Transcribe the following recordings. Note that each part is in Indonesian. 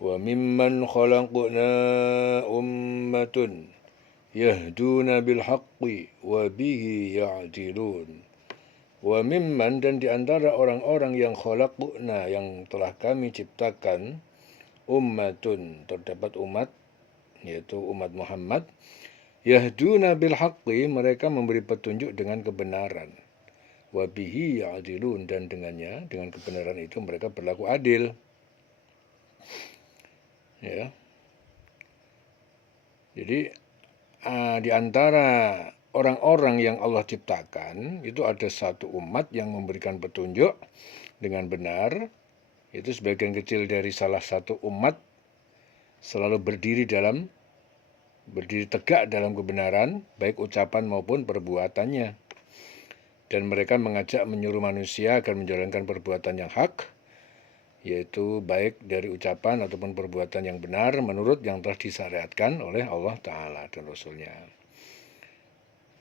Wa mimman khalaqna ummatun yahduna bil haqqi wa bihi ya'dilun. Wa mimman, dan di antara orang-orang yang khalaqna, yang telah kami ciptakan, ummatun, terdapat umat, yaitu umat Muhammad, yahduna bil haqqi, mereka memberi petunjuk dengan kebenaran. Wa bihi ya'dilun, dan dengannya, dengan kebenaran itu mereka berlaku adil. Ya. Jadi di antara orang-orang yang Allah ciptakan itu ada satu umat yang memberikan petunjuk dengan benar. Itu sebagian kecil dari salah satu umat selalu berdiri tegak dalam kebenaran, baik ucapan maupun perbuatannya. Dan mereka mengajak menyuruh manusia agar menjalankan perbuatan yang hak, yaitu baik dari ucapan ataupun perbuatan yang benar menurut yang telah disyariatkan oleh Allah Ta'ala dan Rasulnya.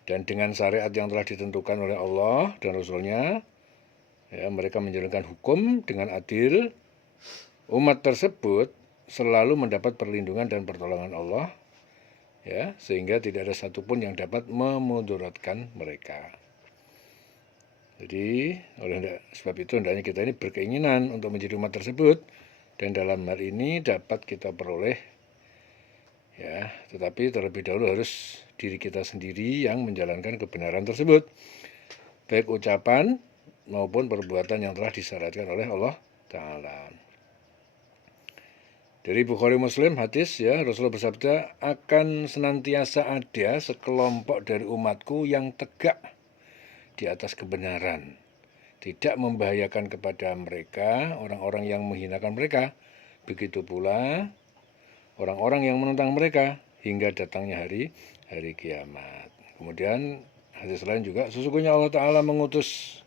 Dan dengan syariat yang telah ditentukan oleh Allah dan Rasulnya, ya, mereka menjalankan hukum dengan adil. Umat tersebut selalu mendapat perlindungan dan pertolongan Allah, ya, sehingga tidak ada satupun yang dapat memudaratkan mereka. Jadi oleh sebab itu hendaknya kita ini berkeinginan untuk menjadi umat tersebut, dan dalam hal ini dapat kita peroleh, ya, tetapi terlebih dahulu harus diri kita sendiri yang menjalankan kebenaran tersebut, baik ucapan maupun perbuatan yang telah disyaratkan oleh Allah Ta'ala. Dari Bukhari Muslim hadis, ya, Rasulullah bersabda, akan senantiasa ada sekelompok dari umatku yang tegak di atas kebenaran, tidak membahayakan kepada mereka orang-orang yang menghinakan mereka, begitu pula orang-orang yang menentang mereka hingga datangnya hari kiamat. Kemudian hadis lain juga, sesungguhnya Allah Ta'ala mengutus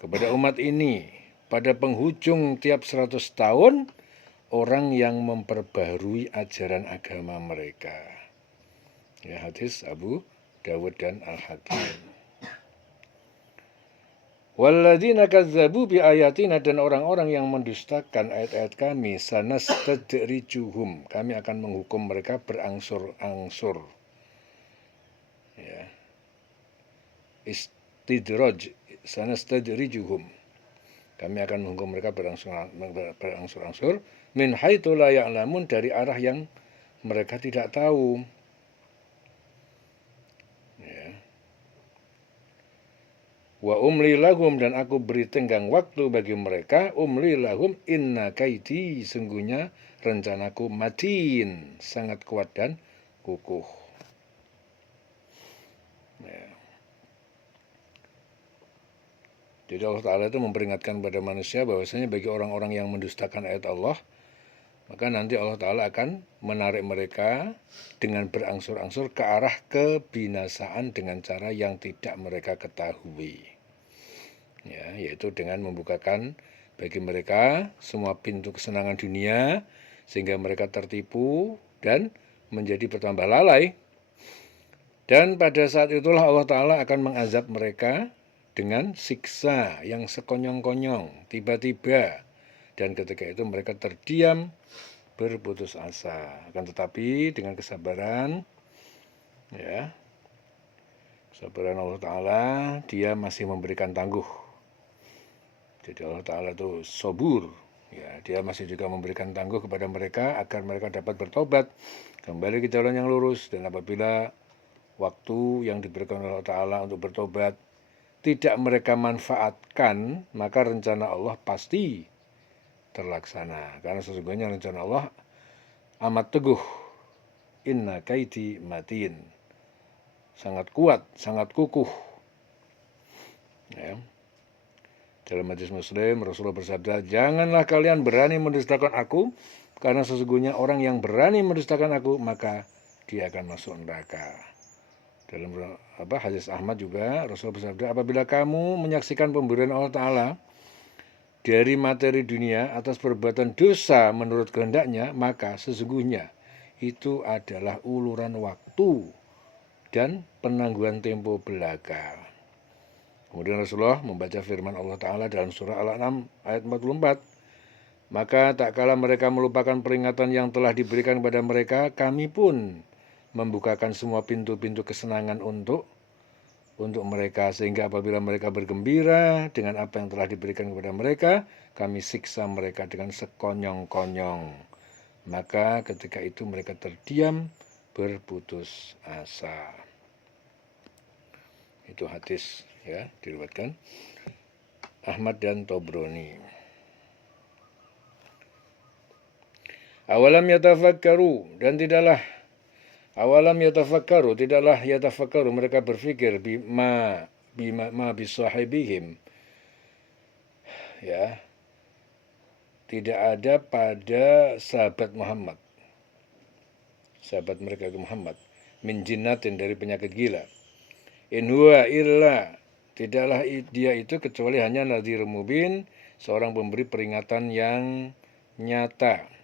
kepada umat ini pada penghujung tiap 100 tahun orang yang memperbaharui ajaran agama mereka. Ya, hadis Abu Dawud dan Al-Hakim. Walladzina kazzabu bi ayatina, dan orang-orang yang mendustakan ayat-ayat kami, sanastadrijuhum, kami akan menghukum mereka berangsur-angsur. Ya. Istidraj, sanastadrijuhum, kami akan menghukum mereka berangsur-angsur, min haitsu la ya'lamun, dari arah yang mereka tidak tahu. Wa umli lahum, dan aku beri tenggang waktu bagi mereka, umli lahum inna kaidi, sungguhnya rencanaku matin, sangat kuat dan kukuh. Ya. Jadi Allah Ta'ala itu memperingatkan pada manusia bahwasanya bagi orang-orang yang mendustakan ayat Allah, maka nanti Allah Ta'ala akan menarik mereka dengan berangsur-angsur ke arah kebinasaan dengan cara yang tidak mereka ketahui. Ya, yaitu dengan membukakan bagi mereka semua pintu kesenangan dunia, sehingga mereka tertipu dan menjadi bertambah lalai. Dan pada saat itulah Allah Ta'ala akan mengazab mereka dengan siksa yang sekonyong-konyong, tiba-tiba. Dan ketika itu mereka terdiam, berputus asa. Akan tetapi dengan kesabaran, ya, kesabaran Allah Ta'ala, dia masih memberikan tangguh. Jadi Allah Ta'ala itu sabur, ya, dia masih juga memberikan tangguh kepada mereka agar mereka dapat bertobat, kembali ke jalan yang lurus. Dan apabila waktu yang diberikan oleh Allah Ta'ala untuk bertobat tidak mereka manfaatkan, maka rencana Allah pasti terlaksana. Karena sesungguhnya rencana Allah amat teguh. Inna kaidi matin. Sangat kuat, sangat kukuh. Ya. Dalam hadis Muslim, Rasulullah bersabda, janganlah kalian berani mendustakan aku, karena sesungguhnya orang yang berani mendustakan aku, maka dia akan masuk neraka. Dalam hadis Ahmad juga, Rasulullah bersabda, apabila kamu menyaksikan pemberian Allah Ta'ala dari materi dunia atas perbuatan dosa menurut kehendaknya, maka sesungguhnya itu adalah uluran waktu dan penangguhan tempo belaka. Kemudian Rasulullah membaca firman Allah Ta'ala dalam surah Al-An'am ayat 44. Maka tak kala mereka melupakan peringatan yang telah diberikan kepada mereka, kami pun membukakan semua pintu-pintu kesenangan untuk mereka, sehingga apabila mereka bergembira dengan apa yang telah diberikan kepada mereka, kami siksa mereka dengan sekonyong-konyong. Maka ketika itu mereka terdiam, berputus asa. Itu hadis ya, diriwayatkan Ahmad dan Tobroni. Awalam yatafakkaru, dan tidaklah yatafakkaru mereka berpikir bima bisahibihim, ya, tidak ada pada sahabat mereka itu Muhammad, min jinnatin, dari penyakit gila. In huwa illa, tidaklah dia itu kecuali hanya nadhir mubin, seorang pemberi peringatan yang nyata.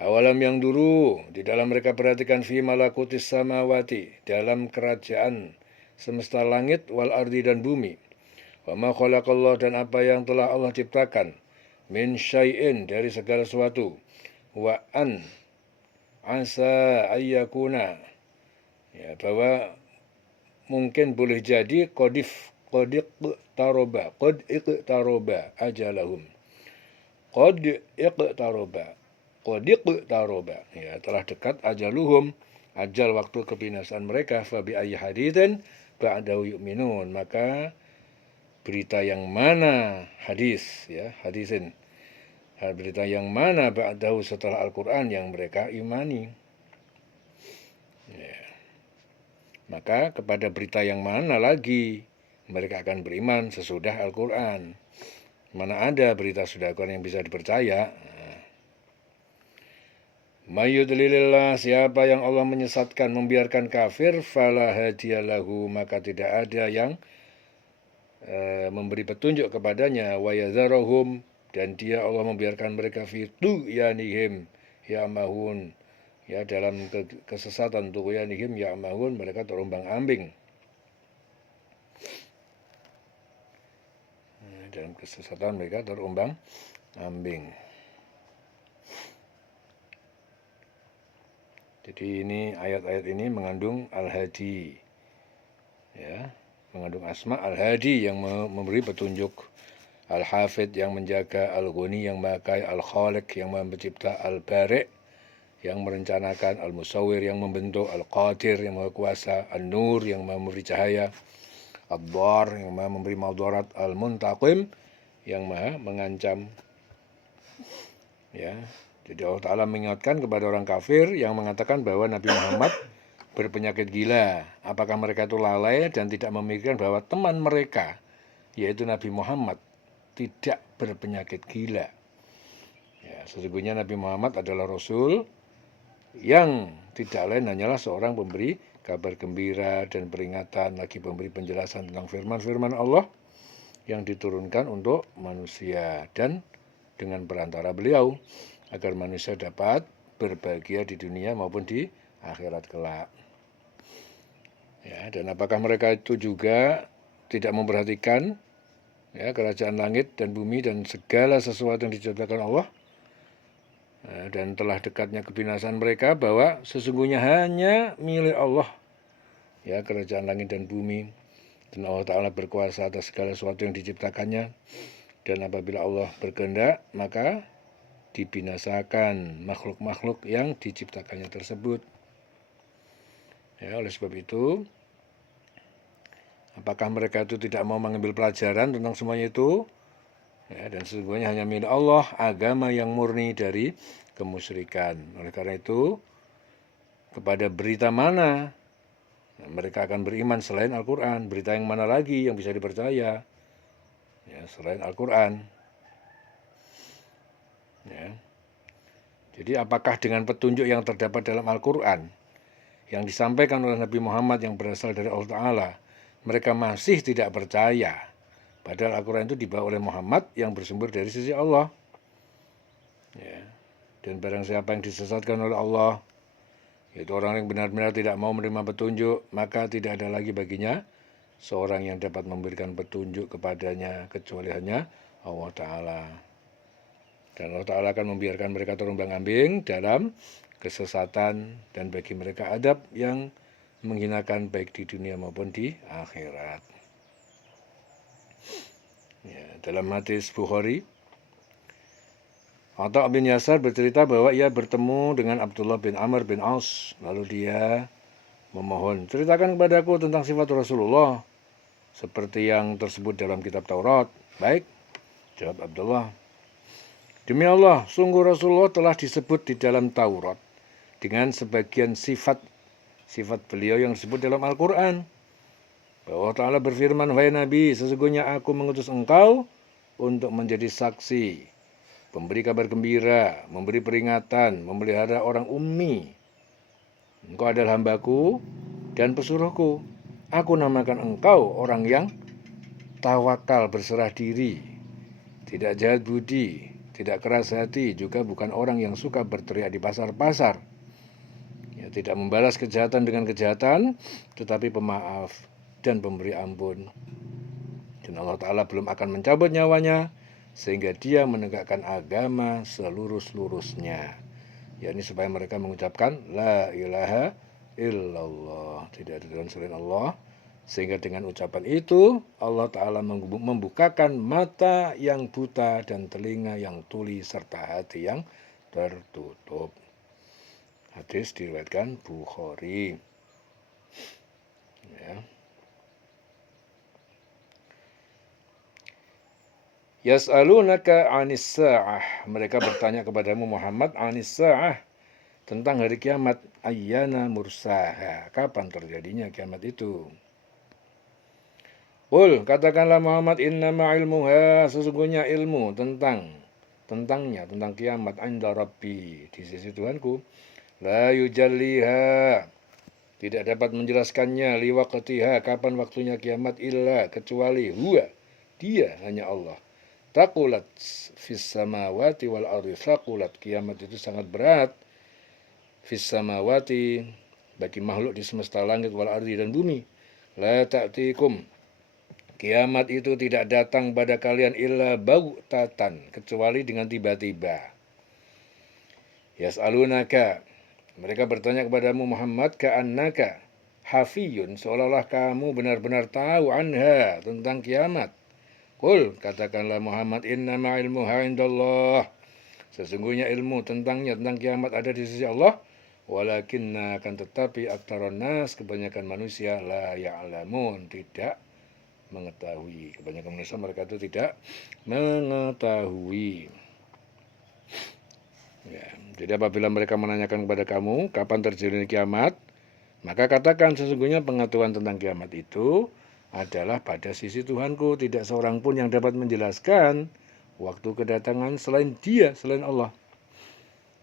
Awalam yang dulu, di dalam mereka perhatikan fi malakutis samawati, dalam kerajaan semesta langit, wal ardi, dan bumi. Wa ma khalaqallah, dan apa yang telah Allah ciptakan, min syai'in, dari segala sesuatu. Wa an asa ayyakuna, ya, bahwa mungkin boleh jadi qad iqtaroba ajalahum. Qad iqtaroba, ya, telah dekat ajaluhum, ajal waktu kebinasaan mereka. Fabi ayyi haditsin ba'dahu yu'minun, maka berita yang mana hadisin, berita yang mana ba'dahu, setelah Al-Quran, yang mereka imani. Ya. Maka kepada berita yang mana lagi mereka akan beriman sesudah Al-Quran? Mana ada berita sudah Al-Quran yang bisa dipercaya? Mayyudlilillah, siapa yang Allah menyesatkan, membiarkan kafir, fala hadiyalahu, maka tidak ada yang memberi petunjuk kepadanya. Wa yadharuhum, dan dia Allah membiarkan mereka fi tughyanihim ya'mahun, ya, dalam kesesatan tughyanihim ya'mahun, mereka terombang-ambing. Dalam kesesatan mereka terombang-ambing. Jadi ini ayat-ayat ini mengandung Al-Hadi, ya, mengandung asma Al-Hadi yang memberi petunjuk, Al-Hafid yang menjaga, Al-Ghani yang memakai, Al-Khaliq yang mencipta, Al-Bari yang merencanakan, Al-Musawwir yang membentuk, Al-Qadir yang maha kuasa, An-Nur yang memberi cahaya, Ad-Dar yang maha memberi madarat, Al-Muntaqim yang maha mengancam. Ya, jadi Allah Ta'ala mengingatkan kepada orang kafir yang mengatakan bahwa Nabi Muhammad berpenyakit gila. Apakah mereka itu lalai dan tidak memikirkan bahwa teman mereka, yaitu Nabi Muhammad, tidak berpenyakit gila? Ya, sesungguhnya Nabi Muhammad adalah Rasul yang tidak lain hanyalah seorang pemberi kabar gembira dan peringatan, lagi pemberi penjelasan tentang firman-firman Allah yang diturunkan untuk manusia, dan dengan perantara beliau agar manusia dapat berbahagia di dunia maupun di akhirat kelak. Ya, dan apakah mereka itu juga tidak memperhatikan, ya, kerajaan langit dan bumi dan segala sesuatu yang diciptakan Allah, dan telah dekatnya kebinasaan mereka, bahwa sesungguhnya hanya milik Allah, ya, kerajaan langit dan bumi, dan Allah Ta'ala berkuasa atas segala sesuatu yang diciptakannya. Dan apabila Allah berkehendak, maka dibinasakan makhluk-makhluk yang diciptakannya tersebut. Ya, oleh sebab itu, apakah mereka itu tidak mau mengambil pelajaran tentang semuanya itu? Ya, dan sesungguhnya hanya milik Allah agama yang murni dari kemusyrikan. Oleh karena itu, kepada berita mana mereka akan beriman selain Al-Quran? Berita yang mana lagi yang bisa dipercaya, ya, selain Al-Quran? Ya. Jadi apakah dengan petunjuk yang terdapat dalam Al-Quran yang disampaikan oleh Nabi Muhammad yang berasal dari Allah Ta'ala, mereka masih tidak percaya? Padahal Al-Quran itu dibawa oleh Muhammad yang bersumber dari sisi Allah. Ya. Dan barang siapa yang disesatkan oleh Allah, yaitu orang yang benar-benar tidak mau menerima petunjuk, maka tidak ada lagi baginya seorang yang dapat memberikan petunjuk kepadanya kecuali hanya Allah Ta'ala. Dan Allah Ta'ala akan membiarkan mereka terombang-ambing dalam kesesatan dan bagi mereka adab yang menghinakan baik di dunia maupun di akhirat. Ya, dalam hadis Bukhari, Atha bin Yasar bercerita bahwa ia bertemu dengan Abdullah bin Amr bin Aus. Lalu dia memohon, ceritakan kepadaku tentang sifat Rasulullah seperti yang tersebut dalam kitab Taurat. Baik, jawab Abdullah. Demi Allah, sungguh Rasulullah telah disebut di dalam Taurat dengan sebagian sifat beliau yang disebut dalam Al-Quran. Allah Ta'ala berfirman, wahai Nabi, sesungguhnya aku mengutus engkau untuk menjadi saksi, pemberi kabar gembira, memberi peringatan, memelihara orang ummi. Engkau adalah hambaku dan pesuruhku. Aku namakan engkau orang yang tawakal, berserah diri, tidak jahat budi, tidak keras hati, juga bukan orang yang suka berteriak di pasar-pasar. Ya, tidak membalas kejahatan dengan kejahatan, tetapi pemaaf dan pemberi ampun. Dan Allah Ta'ala belum akan mencabut nyawanya, sehingga dia menegakkan agama selurus-lurusnya. Yakni supaya mereka mengucapkan La ilaha illallah, tidak ada Tuhan selain Allah. Sehingga dengan ucapan itu Allah Ta'ala membukakan mata yang buta dan telinga yang tuli serta hati yang tertutup. Hadis diriwayatkan Bukhari. Ya. Yas'alunaka 'anis sa'ah. Mereka bertanya kepadamu Muhammad 'anis sa'ah, tentang hari kiamat. Ayyana mursaha, kapan terjadinya kiamat itu? Qul, katakanlah Muhammad, innama ilmuha, sesungguhnya ilmu tentang kiamat, inda Rabbi, di sisi Tuhanku. La yujalliha, tidak dapat menjelaskannya, liwaqtiha, kapan waktunya kiamat, illa, kecuali huwa, dia, hanya Allah. Taqulat fis samawati wal ardi, taqulat, kiamat itu sangat berat, fis samawati, bagi makhluk di semesta langit wal ardi dan bumi. La ta'tikum, kiamat itu tidak datang pada kalian illa baghtatan, kecuali dengan tiba-tiba. Yas'alunaka, mereka bertanya kepadamu Muhammad, ka'annaka hafiyun, seolah-olah kamu benar-benar tahu anha, tentang kiamat. Qul, katakanlah Muhammad, innama ilmuha indallah, sesungguhnya ilmu tentang kiamat ada di sisi Allah. Walakinna, akan tetapi aktsarun nas, kebanyakan manusia, la ya'lamun, tidak mengetahui. Kebanyakan manusia mereka itu tidak mengetahui. Ya, jadi apabila mereka menanyakan kepada kamu kapan terjadi kiamat, maka katakan sesungguhnya pengetahuan tentang kiamat itu adalah pada sisi Tuhanku. Tidak seorang pun yang dapat menjelaskan waktu kedatangan selain Dia, selain Allah.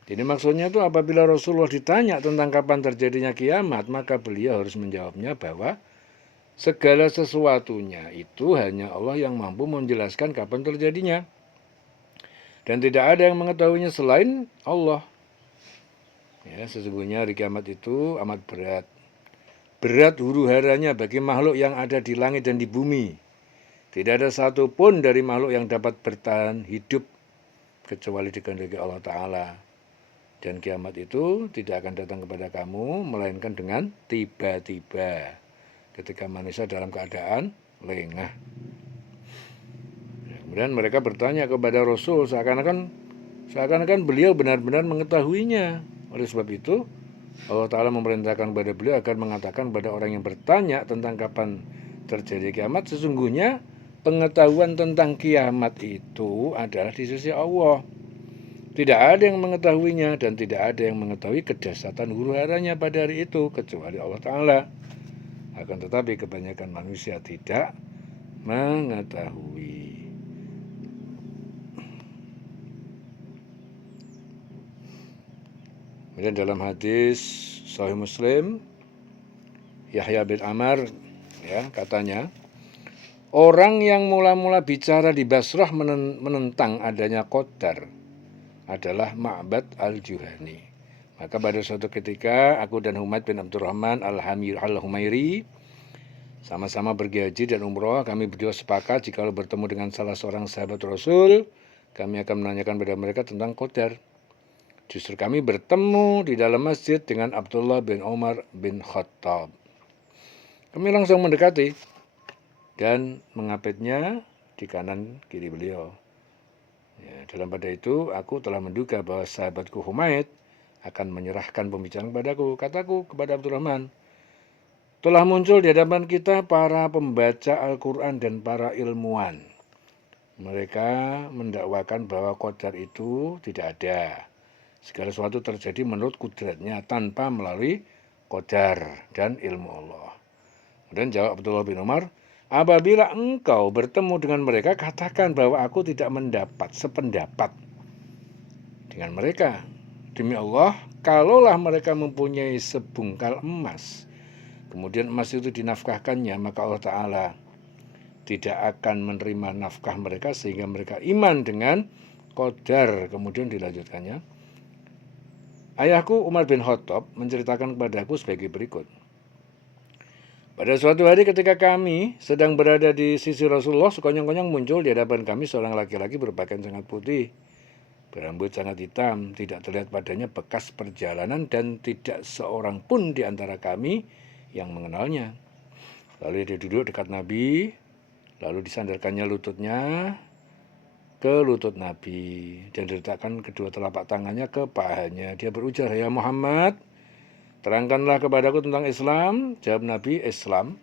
Jadi maksudnya itu apabila Rasulullah ditanya tentang kapan terjadinya kiamat, maka beliau harus menjawabnya bahwa segala sesuatunya itu hanya Allah yang mampu menjelaskan kapan terjadinya. Dan tidak ada yang mengetahuinya selain Allah. Ya, sesungguhnya hari kiamat itu amat berat. Berat huru-haranya bagi makhluk yang ada di langit dan di bumi. Tidak ada satupun dari makhluk yang dapat bertahan hidup kecuali dikehendaki Allah Ta'ala. Dan kiamat itu tidak akan datang kepada kamu melainkan dengan tiba-tiba, ketika manusia dalam keadaan lengah. Kemudian mereka bertanya kepada Rasul seakan-akan beliau benar-benar mengetahuinya. Oleh sebab itu Allah Ta'ala memerintahkan kepada beliau agar mengatakan kepada orang yang bertanya tentang kapan terjadi kiamat, sesungguhnya pengetahuan tentang kiamat itu adalah di sisi Allah. Tidak ada yang mengetahuinya dan tidak ada yang mengetahui kedahsyatan huru-haranya pada hari itu kecuali Allah Ta'ala. Akan tetapi kebanyakan manusia tidak mengetahui. Kemudian dalam hadis Sahih Muslim, Yahya bin Amr, ya, katanya, orang yang mula-mula bicara di Basrah menentang adanya qadar adalah Ma'bad al-Juhani. Maka pada suatu ketika aku dan Humaid bin Abdurrahman al-Humairi Sama-sama pergi haji dan umroh, kami berdua sepakat jikalau bertemu dengan salah seorang sahabat Rasul, kami akan menanyakan pada mereka tentang qadar. Justru kami bertemu di dalam masjid dengan Abdullah bin Umar bin Khattab. Kami langsung mendekati dan mengapitnya di kanan kiri beliau. Ya, dalam pada itu, aku telah menduga bahwa sahabatku Humaid akan menyerahkan pembicaraan kepadaku. Kataku kepada Abdurrahman, telah muncul di hadapan kita para pembaca Al-Quran dan para ilmuwan. Mereka mendakwakan bahwa qadar itu tidak ada. Segala sesuatu terjadi menurut kudratnya tanpa melalui qadar dan ilmu Allah. Kemudian jawab Abdullah bin Umar, apabila engkau bertemu dengan mereka, katakan bahwa aku tidak mendapat sependapat dengan mereka. Demi Allah, kalaulah mereka mempunyai sebungkal emas, kemudian emas itu dinafkahkannya, maka Allah Ta'ala tidak akan menerima nafkah mereka sehingga mereka iman dengan qadar. Kemudian dilanjutkannya, ayahku Umar bin Khattab menceritakan kepadaku sebagai berikut. Pada suatu hari ketika kami sedang berada di sisi Rasulullah, sekonyong-konyong muncul di hadapan kami seorang laki-laki berpakaian sangat putih, berambut sangat hitam, tidak terlihat padanya bekas perjalanan dan tidak seorang pun di antara kami yang mengenalnya. Lalu dia duduk dekat Nabi, lalu disandarkannya lututnya ke lutut Nabi dan diletakkan kedua telapak tangannya ke pahanya. Dia berujar, ya Muhammad, terangkanlah kepadaku tentang Islam. Jawab Nabi, Islam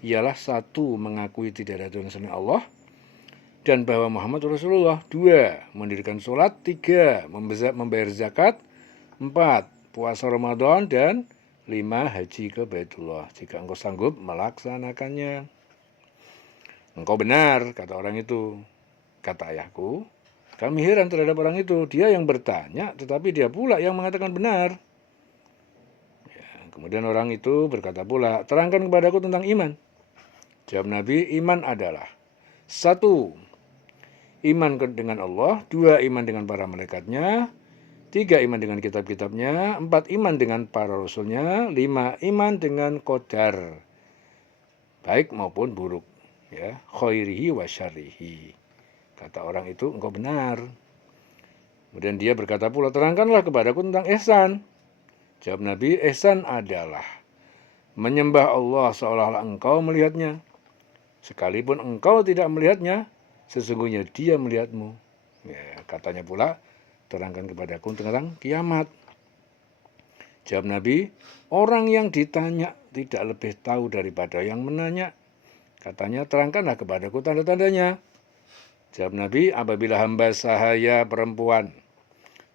ialah satu, mengakui tidak ada Tuhan selain Allah dan bahwa Muhammad Rasulullah. 2, mendirikan sholat. 3, membayar zakat. 4, puasa Ramadan. Dan 5, haji ke Baitullah jika engkau sanggup melaksanakannya. Engkau benar, kata orang itu. Kata ayahku, kami heran terhadap orang itu. Dia yang bertanya, tetapi dia pula yang mengatakan benar. Kemudian orang itu berkata pula, terangkan kepadaku tentang iman. Jawab Nabi, iman adalah 1, iman dengan Allah. 2, iman dengan para malaikatnya. 3, iman dengan kitab-kitabnya. 4, iman dengan para rasulnya. 5, iman dengan qadar, baik maupun buruk. Ya, khairihi wa syarrihi. Kata orang itu, engkau benar. Kemudian dia berkata pula, terangkanlah kepadaku tentang ihsan. Jawab Nabi, ihsan adalah menyembah Allah seolah-olah engkau melihatnya. Sekalipun engkau tidak melihatnya, sesungguhnya dia melihatmu. Ya, katanya pula, terangkan kepadaku tentang kiamat. Jawab Nabi, orang yang ditanya tidak lebih tahu daripada yang menanya. Katanya, terangkanlah kepadaku tanda-tandanya. Jawab Nabi, apabila hamba sahaya perempuan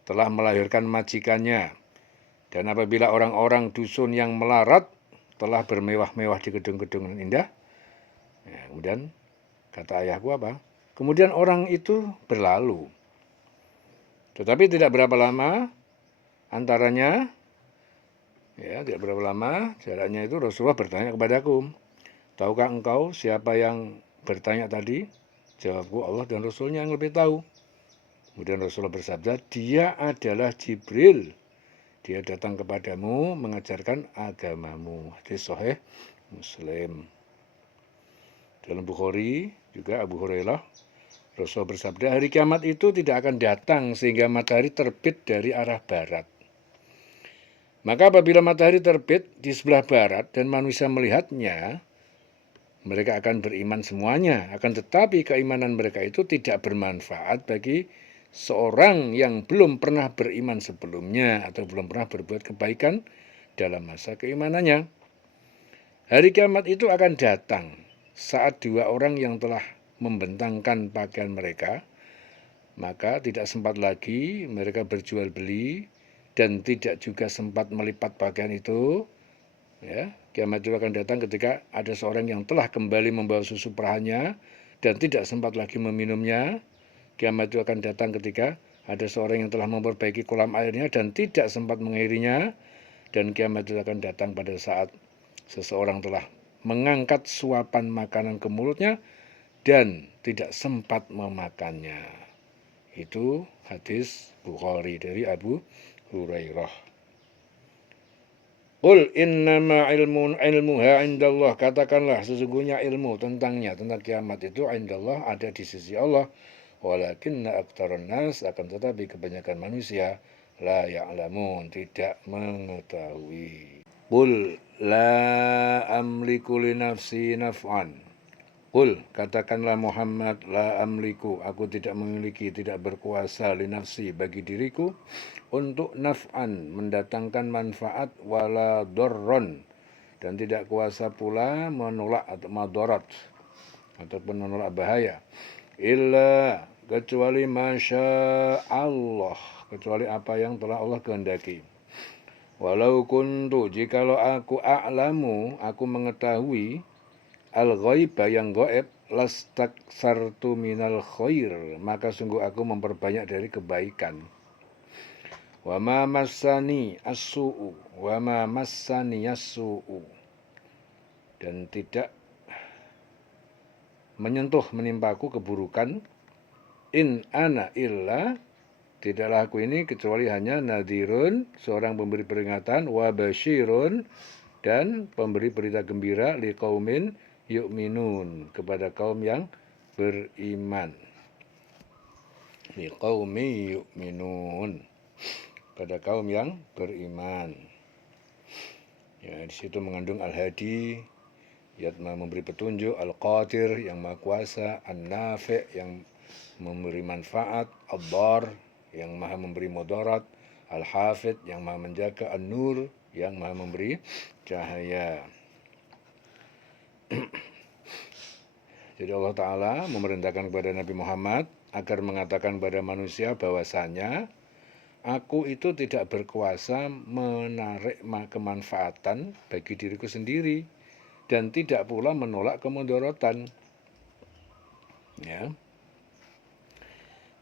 telah melahirkan majikannya, dan apabila orang-orang dusun yang melarat telah bermewah-mewah di gedung-gedung indah. Ya, kemudian kata ayahku apa? Kemudian orang itu berlalu. Tetapi tidak berapa lama antaranya, ya tidak berapa lama jaraknya itu Rasulullah bertanya kepadaku, tahukah engkau siapa yang bertanya tadi? Jawabku, Allah dan Rasulnya yang lebih tahu. Kemudian Rasulullah bersabda, dia adalah Jibril. Dia datang kepadamu mengajarkan agamamu. Hadis sahih Muslim. Dalam Bukhari juga Abu Hurairah, Rasul bersabda, hari kiamat itu tidak akan datang sehingga matahari terbit dari arah barat. Maka apabila matahari terbit di sebelah barat dan manusia melihatnya, mereka akan beriman semuanya. Akan tetapi keimanan mereka itu tidak bermanfaat bagi seorang yang belum pernah beriman sebelumnya atau belum pernah berbuat kebaikan dalam masa keimanannya. Hari kiamat itu akan datang saat 2 orang yang telah membentangkan pakaian mereka, maka tidak sempat lagi mereka berjual beli dan tidak juga sempat melipat pakaian itu. Ya, kiamat itu akan datang ketika ada seorang yang telah kembali membawa susu perahannya dan tidak sempat lagi meminumnya. Kiamat itu akan datang ketika ada seorang yang telah memperbaiki kolam airnya dan tidak sempat mengairinya. Dan kiamat itu akan datang pada saat seseorang telah mengangkat suapan makanan ke mulutnya dan tidak sempat memakannya. Itu hadis Bukhari dari Abu Hurairah. Qul innama ilmuha indallah. Katakanlah sesungguhnya ilmu tentangnya, tentang kiamat itu indallah, ada di sisi Allah. Walakinna aktsarun nas, akan tetapi kebanyakan manusia la ya'lamun, tidak mengetahui. Qul la amliku li nafsi naf'an. Qul, katakanlah Muhammad, la amliku, aku tidak memiliki, tidak berkuasa li nafsi, bagi diriku, untuk naf'an, mendatangkan manfaat, wala dorron, dan tidak kuasa pula menolak atau madarat, ataupun menolak bahaya. Illa, kecuali masya Allah, kecuali apa yang telah Allah kehendaki. Walau kuntu, jikalau aku a'lamu, aku mengetahui, al-ghaiba, yang gaib, lastaksartu minal khair, maka sungguh aku memperbanyak dari kebaikan. Wa ma massani as-su'u, wa ma massani as-su'u, dan tidak menyentuh menimpaku keburukan. In ana illa, tidaklah aku ini kecuali hanya nadhirun, seorang pemberi peringatan, wa basyirun, dan pemberi berita gembira, liqaumin yu'minun, kepada kaum yang beriman. Liqaumi yu'minun, pada kaum yang beriman. Ya, di situ mengandung al-hadi, yang memberi petunjuk, al-qadir, yang maha kuasa, an-nafi', yang memberi manfaat, ad-dar, yang maha memberi mudarat, al-hafid, yang maha menjaga, an-nur, yang maha memberi cahaya. Jadi Allah Ta'ala memerintahkan kepada Nabi Muhammad agar mengatakan kepada manusia bahwasanya aku itu tidak berkuasa menarik kemanfaatan bagi diriku sendiri, dan tidak pula menolak kemudaratan. Ya.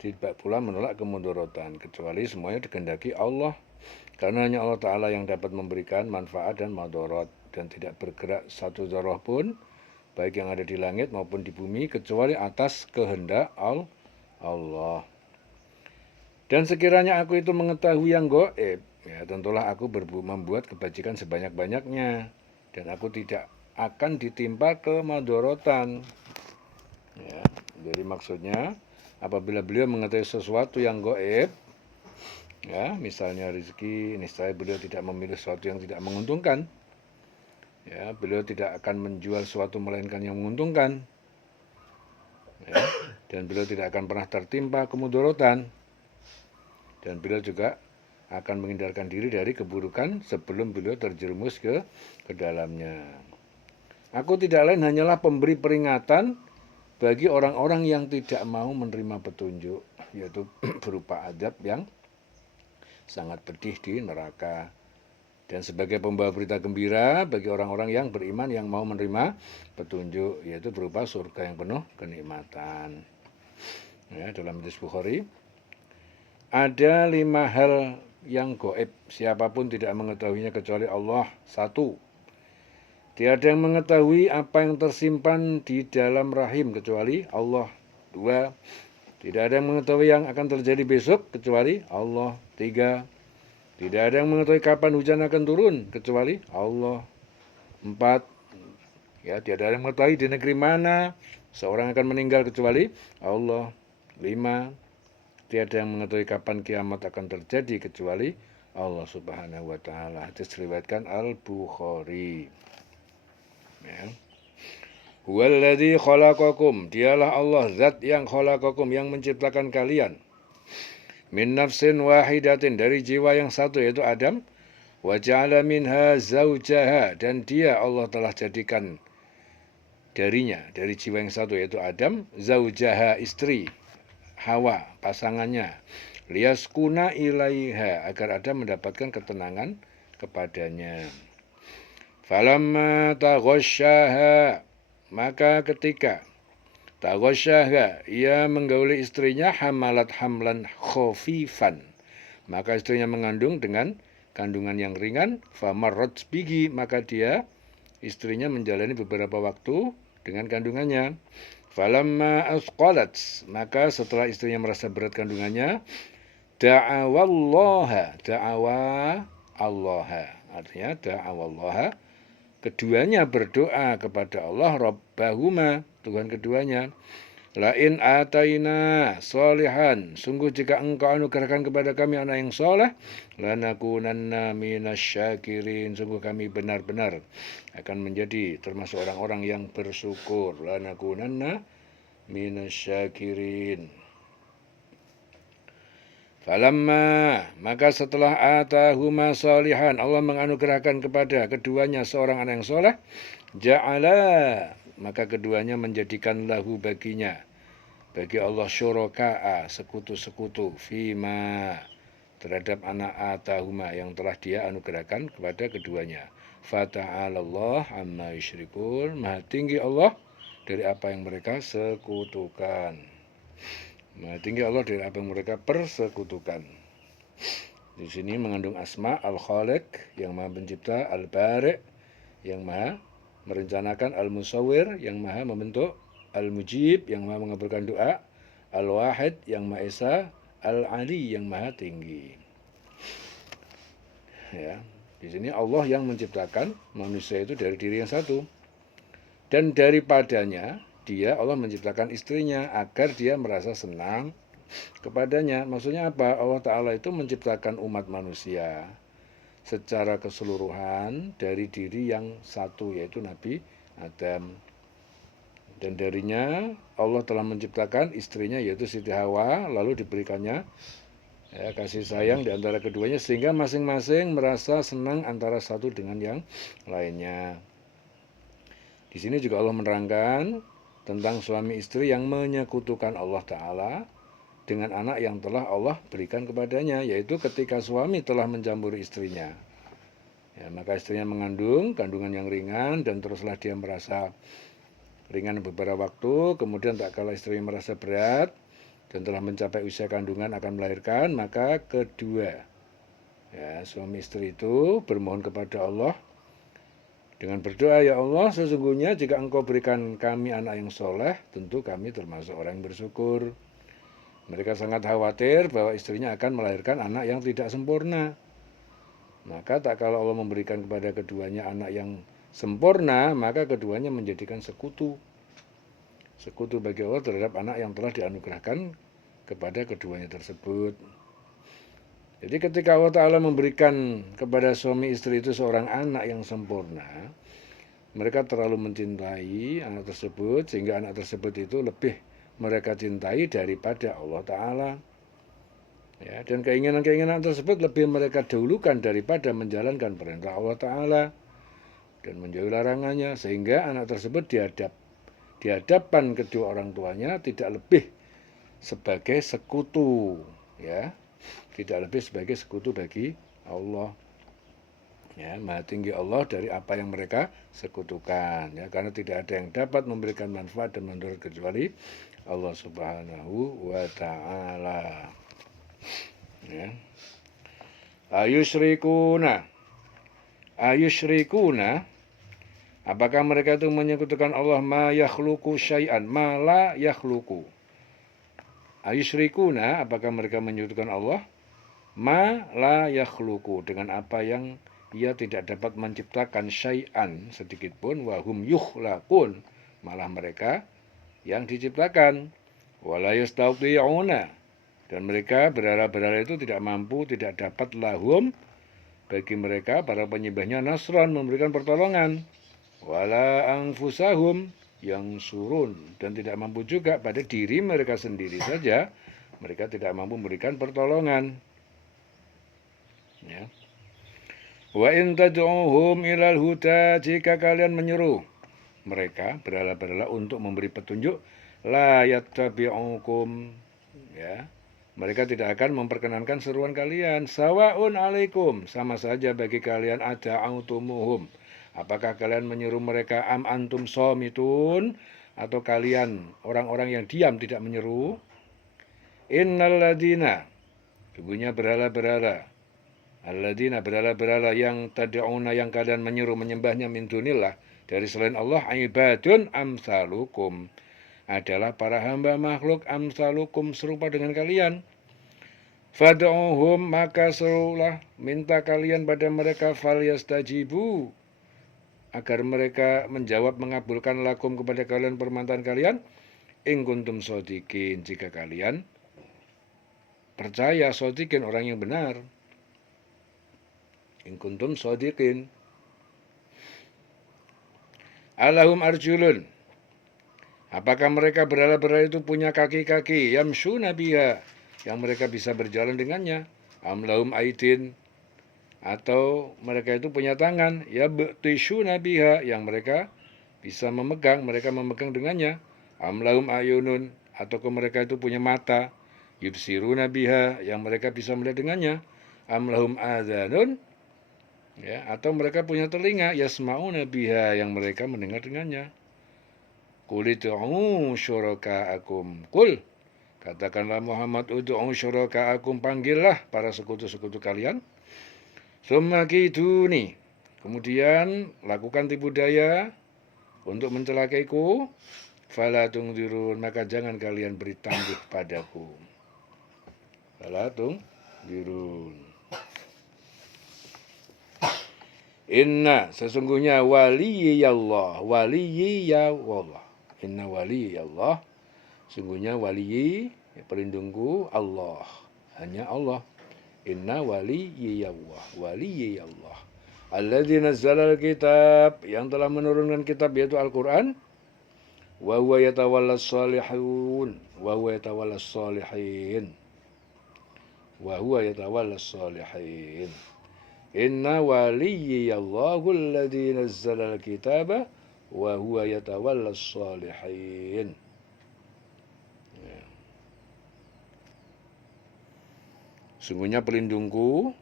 Tidak pula menolak kemudaratan, kecuali semuanya dikehendaki Allah. Karena hanya Allah Ta'ala yang dapat memberikan manfaat dan madarat, dan tidak bergerak satu zarah pun, baik yang ada di langit maupun di bumi, kecuali atas kehendak Allah. Dan sekiranya aku itu mengetahui yang gaib, ya tentulah aku membuat kebajikan sebanyak-banyaknya, dan aku tidak akan ditimpa kemadharatan. Ya, jadi maksudnya apabila beliau mengetahui sesuatu yang gaib, ya misalnya rezeki, niscaya beliau tidak memilih sesuatu yang tidak menguntungkan. Ya, beliau tidak akan menjual sesuatu melainkan yang menguntungkan. Ya, dan beliau tidak akan pernah tertimpa kemudaratan. Dan beliau juga akan menghindarkan diri dari keburukan sebelum beliau terjerumus ke dalamnya. Aku tidak lain hanyalah pemberi peringatan bagi orang-orang yang tidak mau menerima petunjuk, yaitu berupa azab yang sangat pedih di neraka. Dan sebagai pembawa berita gembira bagi orang-orang yang beriman yang mau menerima petunjuk, yaitu berupa surga yang penuh kenikmatan. Ya, dalam hadis Bukhari, ada 5 hal yang gaib, siapapun tidak mengetahuinya kecuali Allah. 1, tiada yang mengetahui apa yang tersimpan di dalam rahim kecuali Allah. 2, tidak ada yang mengetahui yang akan terjadi besok kecuali Allah. 3, tidak ada yang mengetahui kapan hujan akan turun kecuali Allah. 4, ya tiada ada yang mengetahui di negeri mana seorang akan meninggal kecuali Allah. 5, tiada yang mengetahui kapan kiamat akan terjadi kecuali Allah Subhanahu wa taala. Hadis riwayatkan Al-Bukhari. Ya. Huwallazi khalaqakum, dialah Allah zat yang khalaqakum, yang menciptakan kalian. Min nafsin wahidatin, dari jiwa yang satu yaitu Adam. Wa ja'ala minha zaujaha, dan dia Allah telah jadikan darinya, dari jiwa yang satu yaitu Adam, zaujaha, istri, Hawa, pasangannya, liyaskuna ilaiha, agar Adam mendapatkan ketenangan kepadanya. Falamma taghasyaha, maka ketika taghasyaha, ia menggauli istrinya, hamalat hamlan khafifan, maka istrinya mengandung dengan kandungan yang ringan. Famarrat bihi, maka dia, istrinya, menjalani beberapa waktu dengan kandungannya. Falamma asqalat, maka setelah istrinya merasa berat kandungannya, da'awa Allah, Artinya da'awallaha, keduanya berdoa kepada Allah Rabbahuma, Tuhan keduanya. Lain ataina solihan, sungguh jika engkau anugerahkan kepada kami anak yang soleh, lanakunanna minasyakirin, sungguh kami benar-benar akan menjadi termasuk orang-orang yang bersyukur. Lanakunanna minasyakirin. Falamma, maka setelah atahuma solihan, Allah menganugerahkan kepada keduanya seorang anak yang soleh, ja'ala, maka keduanya menjadikan lahu baginya, bagi Allah syuraka'a, sekutu-sekutu, fima, terhadap anak atahuma yang telah dia anugerahkan kepada keduanya. Fata'alallah amma yusyrikun, maha tinggi Allah dari apa yang mereka sekutukan. Maha tinggi Allah dari apa yang mereka persekutukan. Di sini mengandung asma al-khaliq, yang maha pencipta, al-bari', yang maha merencanakan, al-musawwir, yang maha membentuk, al-mujib, yang maha mengabulkan doa, al-wahid, yang maha esa, al-ali, yang maha tinggi. Ya, di sini Allah yang menciptakan manusia itu dari diri yang satu. Dan daripadanya dia, Allah menciptakan istrinya agar dia merasa senang kepadanya. Maksudnya apa? Allah Ta'ala itu menciptakan umat manusia secara keseluruhan dari diri yang satu, yaitu Nabi Adam. Dan darinya Allah telah menciptakan istrinya, yaitu Siti Hawa, lalu diberikannya kasih sayang di antara keduanya, sehingga masing-masing merasa senang antara satu dengan yang lainnya. Di sini juga Allah menerangkan tentang suami istri yang menyekutukan Allah Ta'ala dengan anak yang telah Allah berikan kepadanya, yaitu ketika suami telah mencampuri istrinya. Ya, maka istrinya mengandung kandungan yang ringan, dan teruslah dia merasa ringan beberapa waktu, kemudian tak kala istrinya merasa berat dan telah mencapai usia kandungan akan melahirkan, maka kedua suami istri itu bermohon kepada Allah dengan berdoa, ya Allah, sesungguhnya jika engkau berikan kami anak yang soleh, tentu kami termasuk orang yang bersyukur. Mereka sangat khawatir bahwa istrinya akan melahirkan anak yang tidak sempurna. Maka tak kalau Allah memberikan kepada keduanya anak yang sempurna, maka keduanya menjadikan sekutu. Sekutu bagi Allah terhadap anak yang telah dianugerahkan kepada keduanya tersebut. Jadi ketika Allah Ta'ala memberikan kepada suami istri itu seorang anak yang sempurna, mereka terlalu mencintai anak tersebut, sehingga anak tersebut itu lebih mereka cintai daripada Allah Ta'ala. Ya, dan keinginan-keinginan tersebut lebih mereka dahulukan daripada menjalankan perintah Allah Ta'ala dan menjauhi larangannya, sehingga anak tersebut di hadapan kedua orang tuanya tidak lebih sebagai sekutu, ya, tidak lebih sebagai sekutu bagi Allah. Ya, maha tinggi Allah dari apa yang mereka sekutukan, ya, karena tidak ada yang dapat memberikan manfaat dan mudarat kecuali Allah Subhanahu wa Ta'ala. Ya. Ayusyrikuna, apakah mereka itu menyekutukan Allah? Ma yakhluqu syai'an, ma la yakhluqu. Ayusyrikuna, apakah mereka menyekutukan Allah? Ma la yakhluqu, dengan apa yang ia tidak dapat menciptakan syai'an, sedikit pun, wahum yukhlaqun, malah mereka yang diciptakan. Wala yastati'una, dan mereka berhala-berhala itu tidak mampu, tidak dapat lahum, bagi mereka para penyembahnya nasron, memberikan pertolongan. Wala anfusahum yang surun, dan tidak mampu juga pada diri mereka sendiri saja, mereka tidak mampu memberikan pertolongan. Ya. Wa in tad'uhum ilal huda, jika kalian menyeru mereka berhala-berhala untuk memberi petunjuk, la yattabi'ukum, ya, mereka tidak akan memperkenankan seruan kalian. Sawaun alaikum, sama saja bagi kalian, ada'autumuhum, apakah kalian menyeru mereka, am antum somitun, atau kalian orang-orang yang diam tidak menyeru. Innal ladina, sungguhnya berhala-berhala, alladzina, berhala-berhala yang tad'una, yang kalian menyeru menyembahnya, min dunillah, dari selain Allah, ibadun amsalukum, adalah para hamba makhluk, amsalukum, serupa dengan kalian. Fad'uhum, maka serulah, minta kalian pada mereka, falyastajibu, agar mereka menjawab, mengabulkan lakum kepada kalian permintaan kalian, in kuntum shodiqin, jika kalian percaya, shodiqin, orang yang benar. In kuntum shodiqin. Alahum arjulun, apakah mereka berhala-berhala itu punya kaki-kaki, yamshuna biha, yang mereka bisa berjalan dengannya, am lahum aidin, atau mereka itu punya tangan, yabtishuna biha, yang mereka bisa memegang, mereka memegang dengannya, am lahum ayunun, ataukah mereka itu punya mata, yubsiruna biha, yang mereka bisa melihat dengannya, am lahum adhanun, ya, atau mereka punya telinga, yasma'una biha, yang mereka mendengar dengannya. Qul ud'u syuraka'akum. Qul, katakanlah Muhammad, ud'u syuraka'akum, panggillah para sekutu-sekutu kalian. Tsumma kiduni, kemudian lakukan tipu daya untuk mencelakaiku. Fala tungdirun, maka jangan kalian beri tangguh padaku. Fala tungdirun. Inna, sesungguhnya waliyallah, waliyallah. Inna waliyallah, sesungguhnya waliyi, pelindungku, Allah, hanya Allah. Inna waliyallah, waliyallah. Alladzi nazzalal kitab, yang telah menurunkan kitab, yaitu Al-Quran. Wa huwa yatawallas salihun, wa huwa yatawallas salihin. Wa huwa yatawallas salihin. Inna waliyallahu alladzi nazzalal kitaba wa huwa yatawallas salihin. Sungguhnya pelindungku,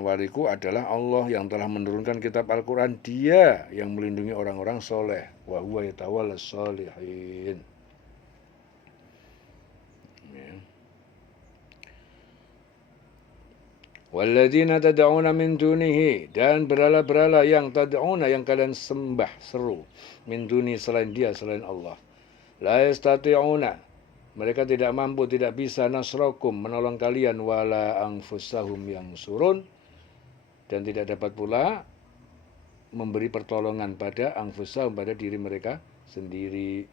waliku adalah Allah yang telah menurunkan kitab Al-Quran. Dia yang melindungi orang-orang soleh. Wa huwa yatawallas salihin. Walladzina tad'una min dunihi, dan berhala-berhala yang tad'una, yang kalian sembah, seru, min duni, selain dia, selain Allah. La yastati'una, mereka tidak mampu, tidak bisa, nasrakum, menolong kalian, wala anfusahum yang surun, dan tidak dapat pula memberi pertolongan pada anfusahum, pada diri mereka sendiri.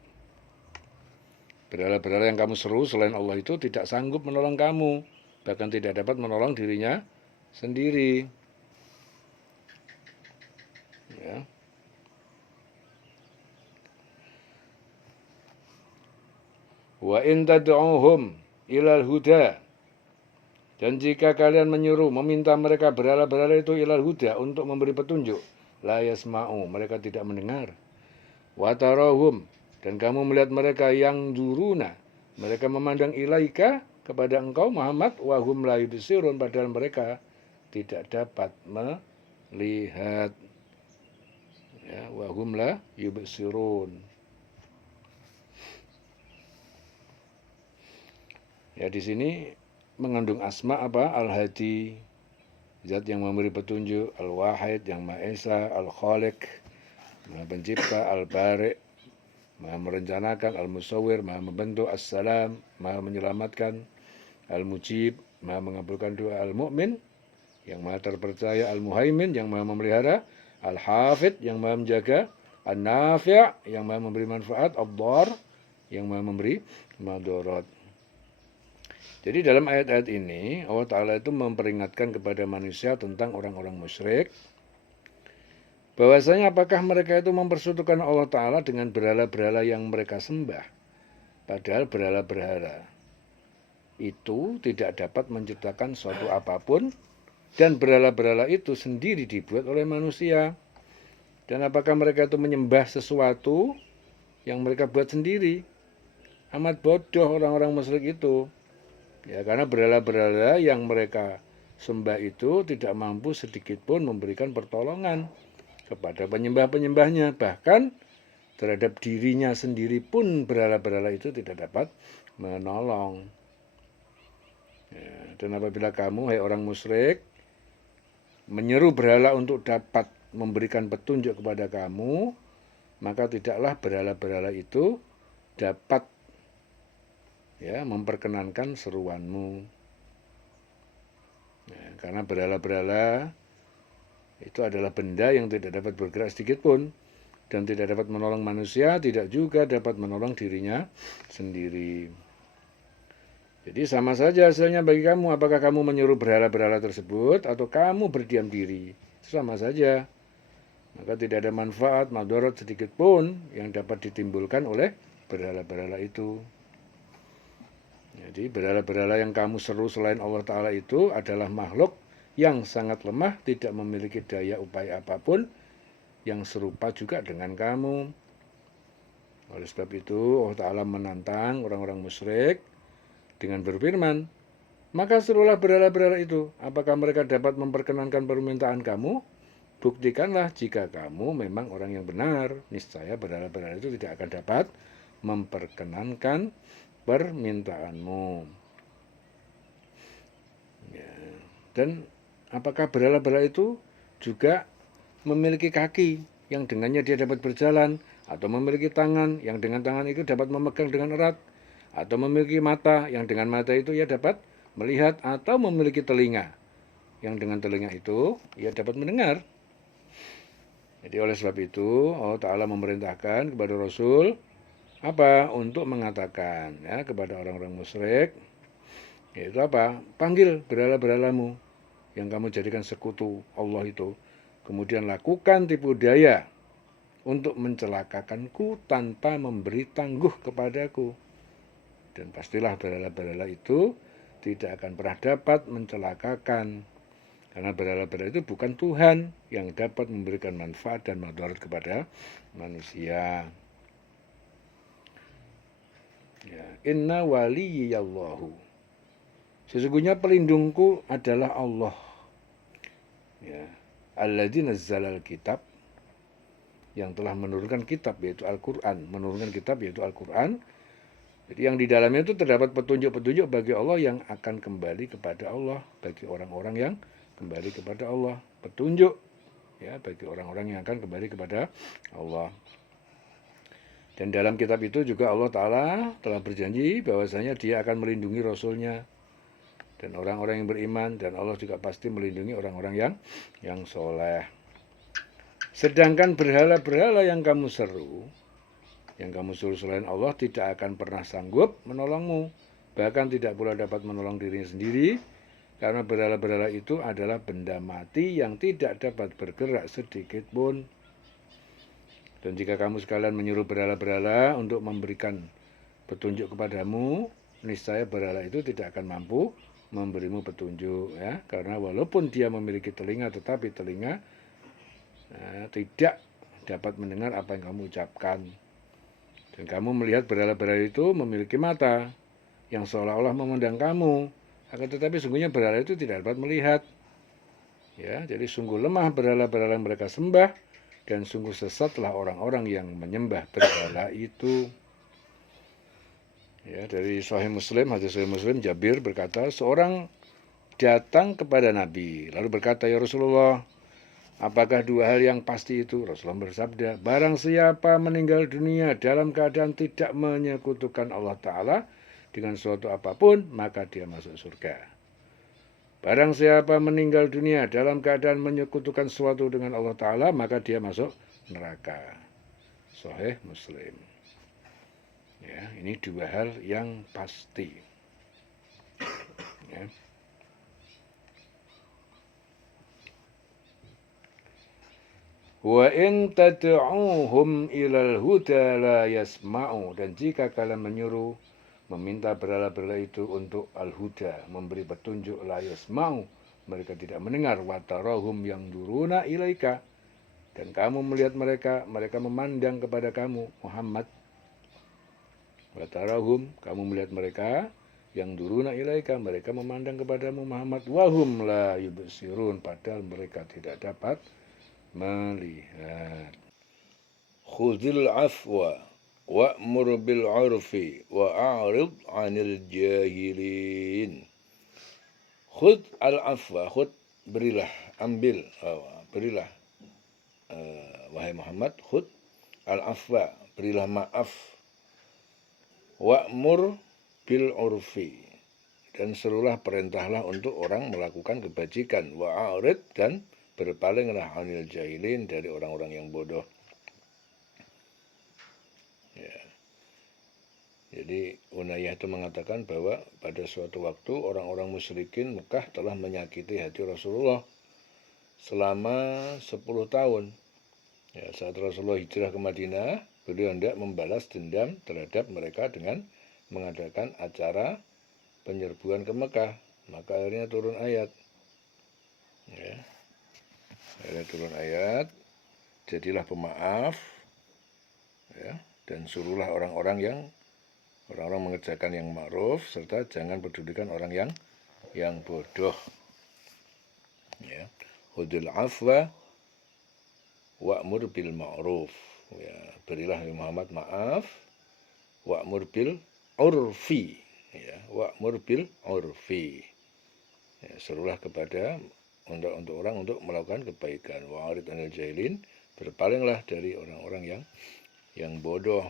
Berhala-berhala yang kamu seru selain Allah itu tidak sanggup menolong kamu, bahkan tidak dapat menolong dirinya sendiri. Ya. Wa in tad'uhum ilal huda, dan jika kalian menyuruh, meminta mereka berhala-berhala itu ilal huda, untuk memberi petunjuk, la yasma'u, mereka tidak mendengar. Wa tarahum, dan kamu melihat mereka yang duruna, mereka memandang ilaika, kepada engkau Muhammad, wa hum la yubsirun, padahal mereka tidak dapat melihat. Ya, wa hum la yubsirun. Ya, di sini mengandung asma apa? Al-Hadi, zat yang memberi petunjuk, Al-Wahid, yang Maha Esa, Al-Khaliq, Maha Pencipta, Al-Bari', Maha merencanakan, Al-Musawwir, Maha membentuk, As-Salam, Maha menyelamatkan, Al-Mujib, Maha mengabulkan doa, Al-Mu'min, yang Maha terpercaya, Al-Muhaimin, yang Maha memelihara, Al-Hafid, yang Maha menjaga, An-Nafi', yang Maha memberi manfaat, Ad-Dar, yang Maha memberi madarat. Jadi dalam ayat-ayat ini Allah Ta'ala itu memperingatkan kepada manusia tentang orang-orang musyrik, bahwasanya apakah mereka itu mempersekutukan Allah Ta'ala dengan berhala-berhala yang mereka sembah. Padahal berhala-berhala itu tidak dapat menciptakan suatu apapun, dan berhala-berhala itu sendiri dibuat oleh manusia. Dan apakah mereka itu menyembah sesuatu yang mereka buat sendiri? Amat bodoh orang-orang musyrik itu. Ya, karena berhala-berhala yang mereka sembah itu tidak mampu sedikit pun memberikan pertolongan kepada penyembah-penyembahnya. Bahkan terhadap dirinya sendiri pun berhala-berhala itu tidak dapat menolong. Ya, dan apabila kamu, hai orang musyrik, menyeru berhala untuk dapat memberikan petunjuk kepada kamu, maka tidaklah berhala-berhala itu dapat, ya, memperkenankan seruanmu. karena berhala-berhala itu adalah benda yang tidak dapat bergerak sedikit pun dan tidak dapat menolong manusia, tidak juga dapat menolong dirinya sendiri. Jadi sama saja hasilnya bagi kamu, apakah kamu menyuruh berhala-berhala tersebut atau kamu berdiam diri. Itu sama saja. Maka tidak ada manfaat, madarat sedikit pun yang dapat ditimbulkan oleh berhala-berhala itu. Jadi berhala-berhala yang kamu seru selain Allah Ta'ala itu adalah makhluk yang sangat lemah, tidak memiliki daya upaya apapun, yang serupa juga dengan kamu. Oleh sebab itu Allah Ta'ala menantang orang-orang musyrik dengan berfirman, maka serulah berhala-berhala itu, apakah mereka dapat memperkenankan permintaan kamu? Buktikanlah jika kamu memang orang yang benar, niscaya berhala-berhala itu tidak akan dapat memperkenankan permintaanmu. Ya. Dan apakah berhala-berhala itu juga memiliki kaki yang dengannya dia dapat berjalan, atau memiliki tangan yang dengan tangan itu dapat memegang dengan erat, atau memiliki mata yang dengan mata itu ia dapat melihat, atau memiliki telinga yang dengan telinga itu ia dapat mendengar. Jadi oleh sebab itu Allah Ta'ala memerintahkan kepada Rasul apa? Untuk mengatakan ya, kepada orang-orang musyrik, yaitu apa? Panggil berhala-berhalamu yang kamu jadikan sekutu Allah itu. Kemudian lakukan tipu daya untuk mencelakakanku tanpa memberi tangguh kepadaku. Dan pastilah berhala-berhala itu tidak akan pernah dapat mencelakakan. Karena berhala-berhala itu bukan Tuhan yang dapat memberikan manfaat dan madarat kepada manusia. Ya, inna waliyallahu. Sesungguhnya pelindungku adalah Allah. Ya, alladzi nazzalal kitab, yang telah menurunkan kitab yaitu Al-Qur'an, menurunkan kitab yaitu Al-Qur'an. Jadi yang di dalamnya itu terdapat petunjuk-petunjuk bagi Allah yang akan kembali kepada Allah, bagi orang-orang yang kembali kepada Allah, petunjuk ya bagi orang-orang yang akan kembali kepada Allah. Dan dalam kitab itu juga Allah Ta'ala telah berjanji bahwasanya dia akan melindungi Rasulnya dan orang-orang yang beriman, dan Allah juga pasti melindungi orang-orang yang soleh. Sedangkan berhala-berhala yang kamu seru, yang kamu suruh selain Allah tidak akan pernah sanggup menolongmu, bahkan tidak pula dapat menolong dirinya sendiri, karena berhala-berhala itu adalah benda mati yang tidak dapat bergerak sedikit pun. Dan jika kamu sekalian menyuruh berhala-berhala untuk memberikan petunjuk kepadamu, niscaya berhala itu tidak akan mampu memberimu petunjuk ya, karena walaupun dia memiliki telinga, tetapi telinga tidak dapat mendengar apa yang kamu ucapkan. Dan kamu melihat berhala-berhala itu memiliki mata yang seolah-olah memandang kamu, akan tetapi sungguhnya berhala itu tidak dapat melihat. Ya, jadi sungguh lemah berhala-berhala yang mereka sembah, dan sungguh sesatlah orang-orang yang menyembah berhala itu. Ya, dari Sahih Muslim, hadis Sahih Muslim, Jabir berkata, seorang datang kepada Nabi lalu berkata, ya Rasulullah, apakah dua hal yang pasti itu? Rasulullah bersabda, barang siapa meninggal dunia dalam keadaan tidak menyekutukan Allah Ta'ala dengan suatu apapun, maka dia masuk surga. Barang siapa meninggal dunia dalam keadaan menyekutukan sesuatu dengan Allah Ta'ala, maka dia masuk neraka. Sahih Muslim. Ya, ini dua hal yang pasti. Ya. Wa in tad'uhum ilal huda la yasma'u, dan jika kalian menyuruh meminta berhala-berhala itu untuk al-huda, memberi petunjuk, la yasma'u, mereka tidak mendengar. Wa tarahum yang duruna ilaika, dan kamu melihat mereka, mereka memandang kepada kamu Muhammad. Wa tarahum, kamu melihat mereka, yang duruna ilaika, mereka memandang kepadamu Muhammad. Wahum la yubsirun, padahal mereka tidak dapat melihat. Khudhil afwa wa'mur bil 'urfi wa'arid 'anil jahilin. Khudh al afwa, khudh berilah, ambil, berilah wahai Muhammad, khudh al afwa, berilah maaf, wa'mur bil 'urfi, dan serulah perintahlah untuk orang melakukan kebajikan. Wa'arid, dan berpalinglah anil jahilin, dari orang-orang yang bodoh. Ya. Jadi Unayyah itu mengatakan bahwa pada suatu waktu orang-orang musyrikin Mekah telah menyakiti hati Rasulullah selama 10 tahun. Ya, saat Rasulullah hijrah ke Madinah, beliau hendak membalas dendam terhadap mereka dengan mengadakan acara penyerbuan ke Mekah. Maka akhirnya turun ayat. Ya, akhirnya turun ayat, jadilah pemaaf, ya, dan suruhlah orang-orang mengerjakan yang ma'ruf, serta jangan pedulikan orang yang bodoh. Ya, hudul afwa wa'mur bil ma'ruf. Ya, berilah Muhammad maaf, wa'mur bil urfi. Ya, wa'mur bil urfi. Ya, serulah kepada untuk orang untuk melakukan kebaikan. Wa'arid anil jahilin, berpalinglah dari orang-orang yang bodoh.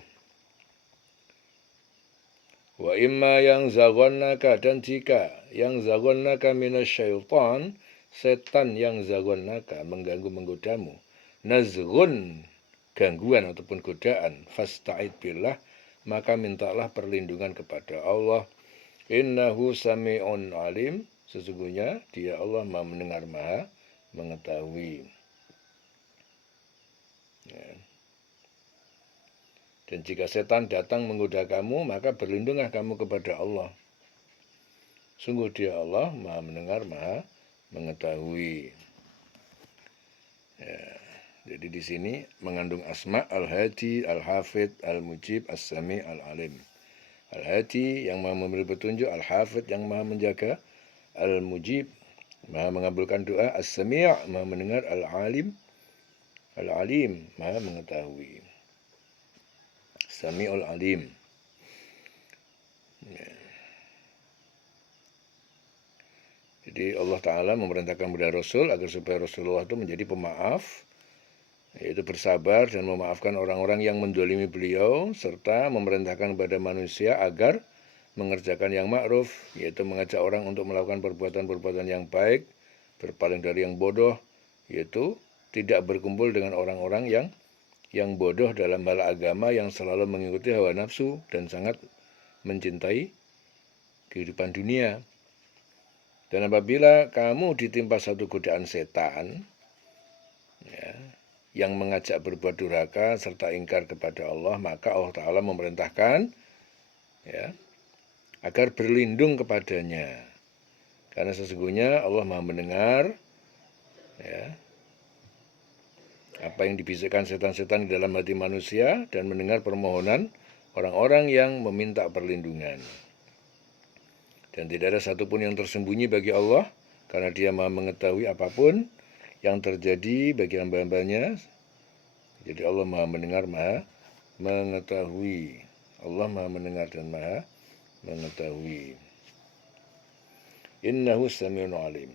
Wa imma yang zagonnaka, dan jika yang zagonnaka minasyaitan, setan yang zagonnaka, mengganggu menggodamu, nazgun, gangguan ataupun godaan, fasta'id billah, maka mintalah perlindungan kepada Allah. Innahu sami'un alim, sesungguhnya dia Allah Maha mendengar, Maha mengetahui. Ya. Dan jika setan datang menggoda kamu, maka berlindunglah kamu kepada Allah. Sungguh dia Allah Maha mendengar, Maha mengetahui. Ya, jadi di sini mengandung asma al-hadi, al-hafid, al-mujib, as-sami, al-alim. Al-hadi yang Maha memberi petunjuk, al-hafid yang Maha menjaga, al-mujib Maha mengabulkan doa, as-sami' Maha mendengar, al-alim Maha mengetahui. Sami'ul alim. Ya. Jadi Allah Ta'ala memerintahkan kepada Rasul agar supaya Rasulullah itu menjadi pemaaf, yaitu bersabar dan memaafkan orang-orang yang mendolimi beliau, serta memerintahkan kepada manusia agar mengerjakan yang ma'ruf, yaitu mengajak orang untuk melakukan perbuatan-perbuatan yang baik, berpaling dari yang bodoh, yaitu tidak berkumpul dengan orang-orang yang bodoh dalam hal agama, yang selalu mengikuti hawa nafsu dan sangat mencintai kehidupan dunia. Dan apabila kamu ditimpa satu godaan setan, ya, yang mengajak berbuat durhaka serta ingkar kepada Allah, maka Allah Ta'ala memerintahkan, ya, agar berlindung kepadanya. Karena sesungguhnya Allah Maha mendengar, ya, apa yang dibisikkan setan-setan di dalam hati manusia, dan mendengar permohonan orang-orang yang meminta perlindungan. Dan tidak ada satupun yang tersembunyi bagi Allah, karena Dia Maha mengetahui apapun yang terjadi bagi hamba-hambanya. Jadi Allah Maha mendengar, Maha mengetahui. Allah Maha mendengar dan Maha mengetahui. Innahu sami'un alim.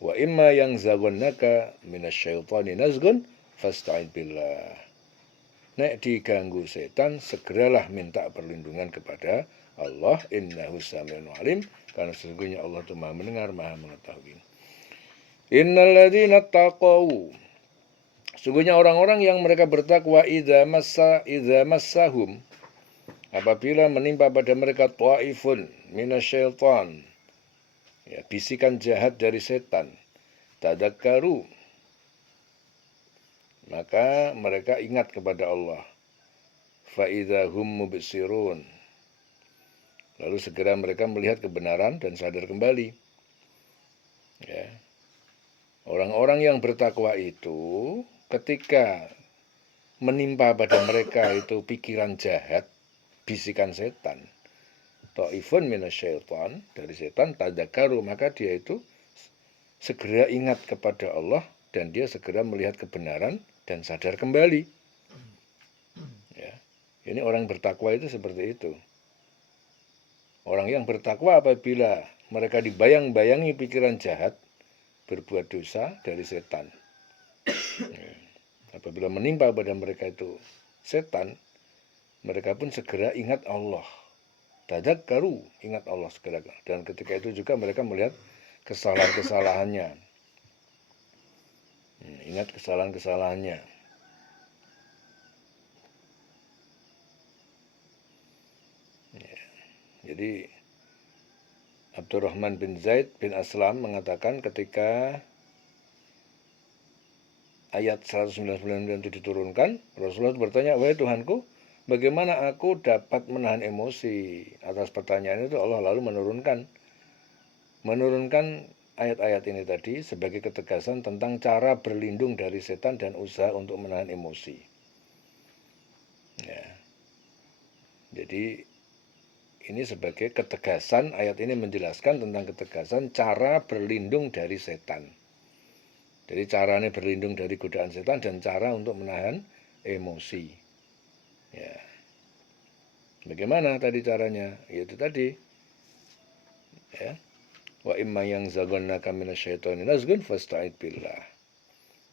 Wa imma yang zagonnaka minasyaitani nazgun fasta'id billah. Nek diganggu setan, segeralah minta perlindungan kepada Allah. Innahu sami'un alim, karena sesungguhnya Allah itu Maha mendengar, Maha mengetahui. Innal ladzina taqaw, sesungguhnya orang-orang yang mereka bertakwa, idza massahum, apabila menimpa pada mereka ta'ifun minasyaitan, ya, bisikan jahat dari setan, tadakkaru, maka mereka ingat kepada Allah. Fa idza hum mubsirun, lalu segera mereka melihat kebenaran dan sadar kembali. Ya. Orang-orang yang bertakwa itu ketika menimpa pada mereka itu pikiran jahat, bisikan setan, ta'ifun minasyaitan, dari setan, tadakkaru, maka dia itu segera ingat kepada Allah, dan dia segera melihat kebenaran dan sadar kembali. Ya. Ini orang bertakwa itu seperti itu. Orang yang bertakwa apabila mereka dibayang-bayangi pikiran jahat, berbuat dosa dari setan. Ya. Apabila menimpa pada mereka itu setan, mereka pun segera ingat Allah. Tadzakkaru, ingat Allah segala. Dan ketika itu juga mereka melihat kesalahan-kesalahannya. Ingat kesalahan-kesalahannya. Jadi Abdurrahman bin Zaid bin Aslam mengatakan ketika ayat 199 itu diturunkan, Rasulullah bertanya, "Wahai Tuhanku, bagaimana aku dapat menahan emosi?" Atas pertanyaan itu Allah lalu menurunkan ayat-ayat ini tadi sebagai ketegasan tentang cara berlindung dari setan dan usaha untuk menahan emosi. Ya. Jadi ini sebagai ketegasan, ayat ini menjelaskan tentang ketegasan cara berlindung dari setan. Jadi caranya berlindung dari godaan setan dan cara untuk menahan emosi. Ya. Bagaimana tadi caranya? Yaitu tadi. Ya. Wa imma yang zagonnaka minasyaitani nazgun fasta'id billah.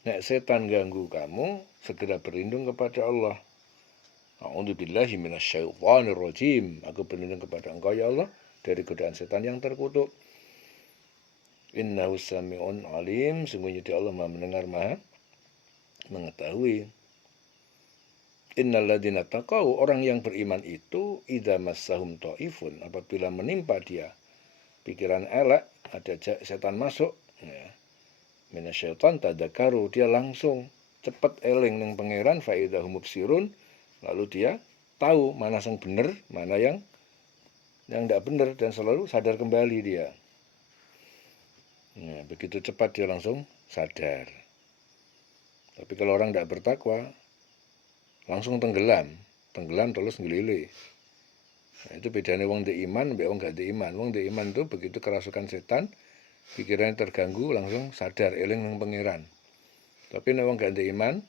Nek setan ganggu kamu, segera berlindung kepada Allah. A'udzubillahi minasyaitonir rajim. Aku berlindung kepada Engkau ya Allah dari godaan setan yang terkutuk. Innahu sami'un alim. Sungguhnya dia Allah Maha mendengar, Maha mengetahui. Innal ladzina taqau, orang yang beriman itu idza massahum taifun, apabila menimpa dia pikiran elek, ada setan masuk, ya. Minasyaiton tadzakaru, dia langsung cepat eling ning pangeran fa idzahum mubsirun. Lalu dia tahu mana yang benar, mana yang tidak benar, dan selalu sadar kembali dia. Nah, begitu cepat dia langsung sadar. Tapi kalau orang tidak bertakwa, langsung tenggelam terus ngelili. Nah, itu bedanya wong di iman, wong gak di iman. Wong di iman itu begitu kerasukan setan, pikirannya terganggu, langsung sadar, eling nang pangeran. Tapi nek wong gak di iman,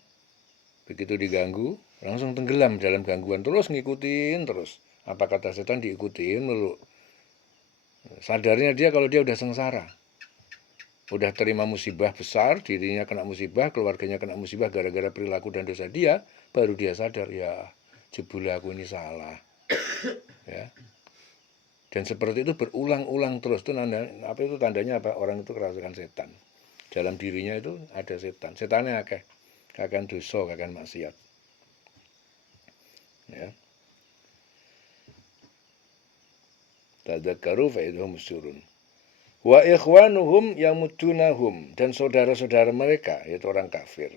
begitu diganggu, langsung tenggelam dalam gangguan, terus ngikutin terus. Apa kata setan diikutin dulu. Sadarnya dia kalau dia udah sengsara. Udah terima musibah besar, dirinya kena musibah, keluarganya kena musibah gara-gara perilaku dan dosa dia, baru dia sadar, ya jebule aku ini salah. Ya. Dan seperti itu berulang-ulang terus. Itu tandanya apa? Orang itu kerasukan setan. Dalam dirinya itu ada setan. Setannya akeh. Kakan dosa, kakan maksiat. Ya. Tadzakkaru fa idhum musyurun. Wa ikhwanuhum yamudunahum, dan saudara-saudara mereka yaitu orang kafir.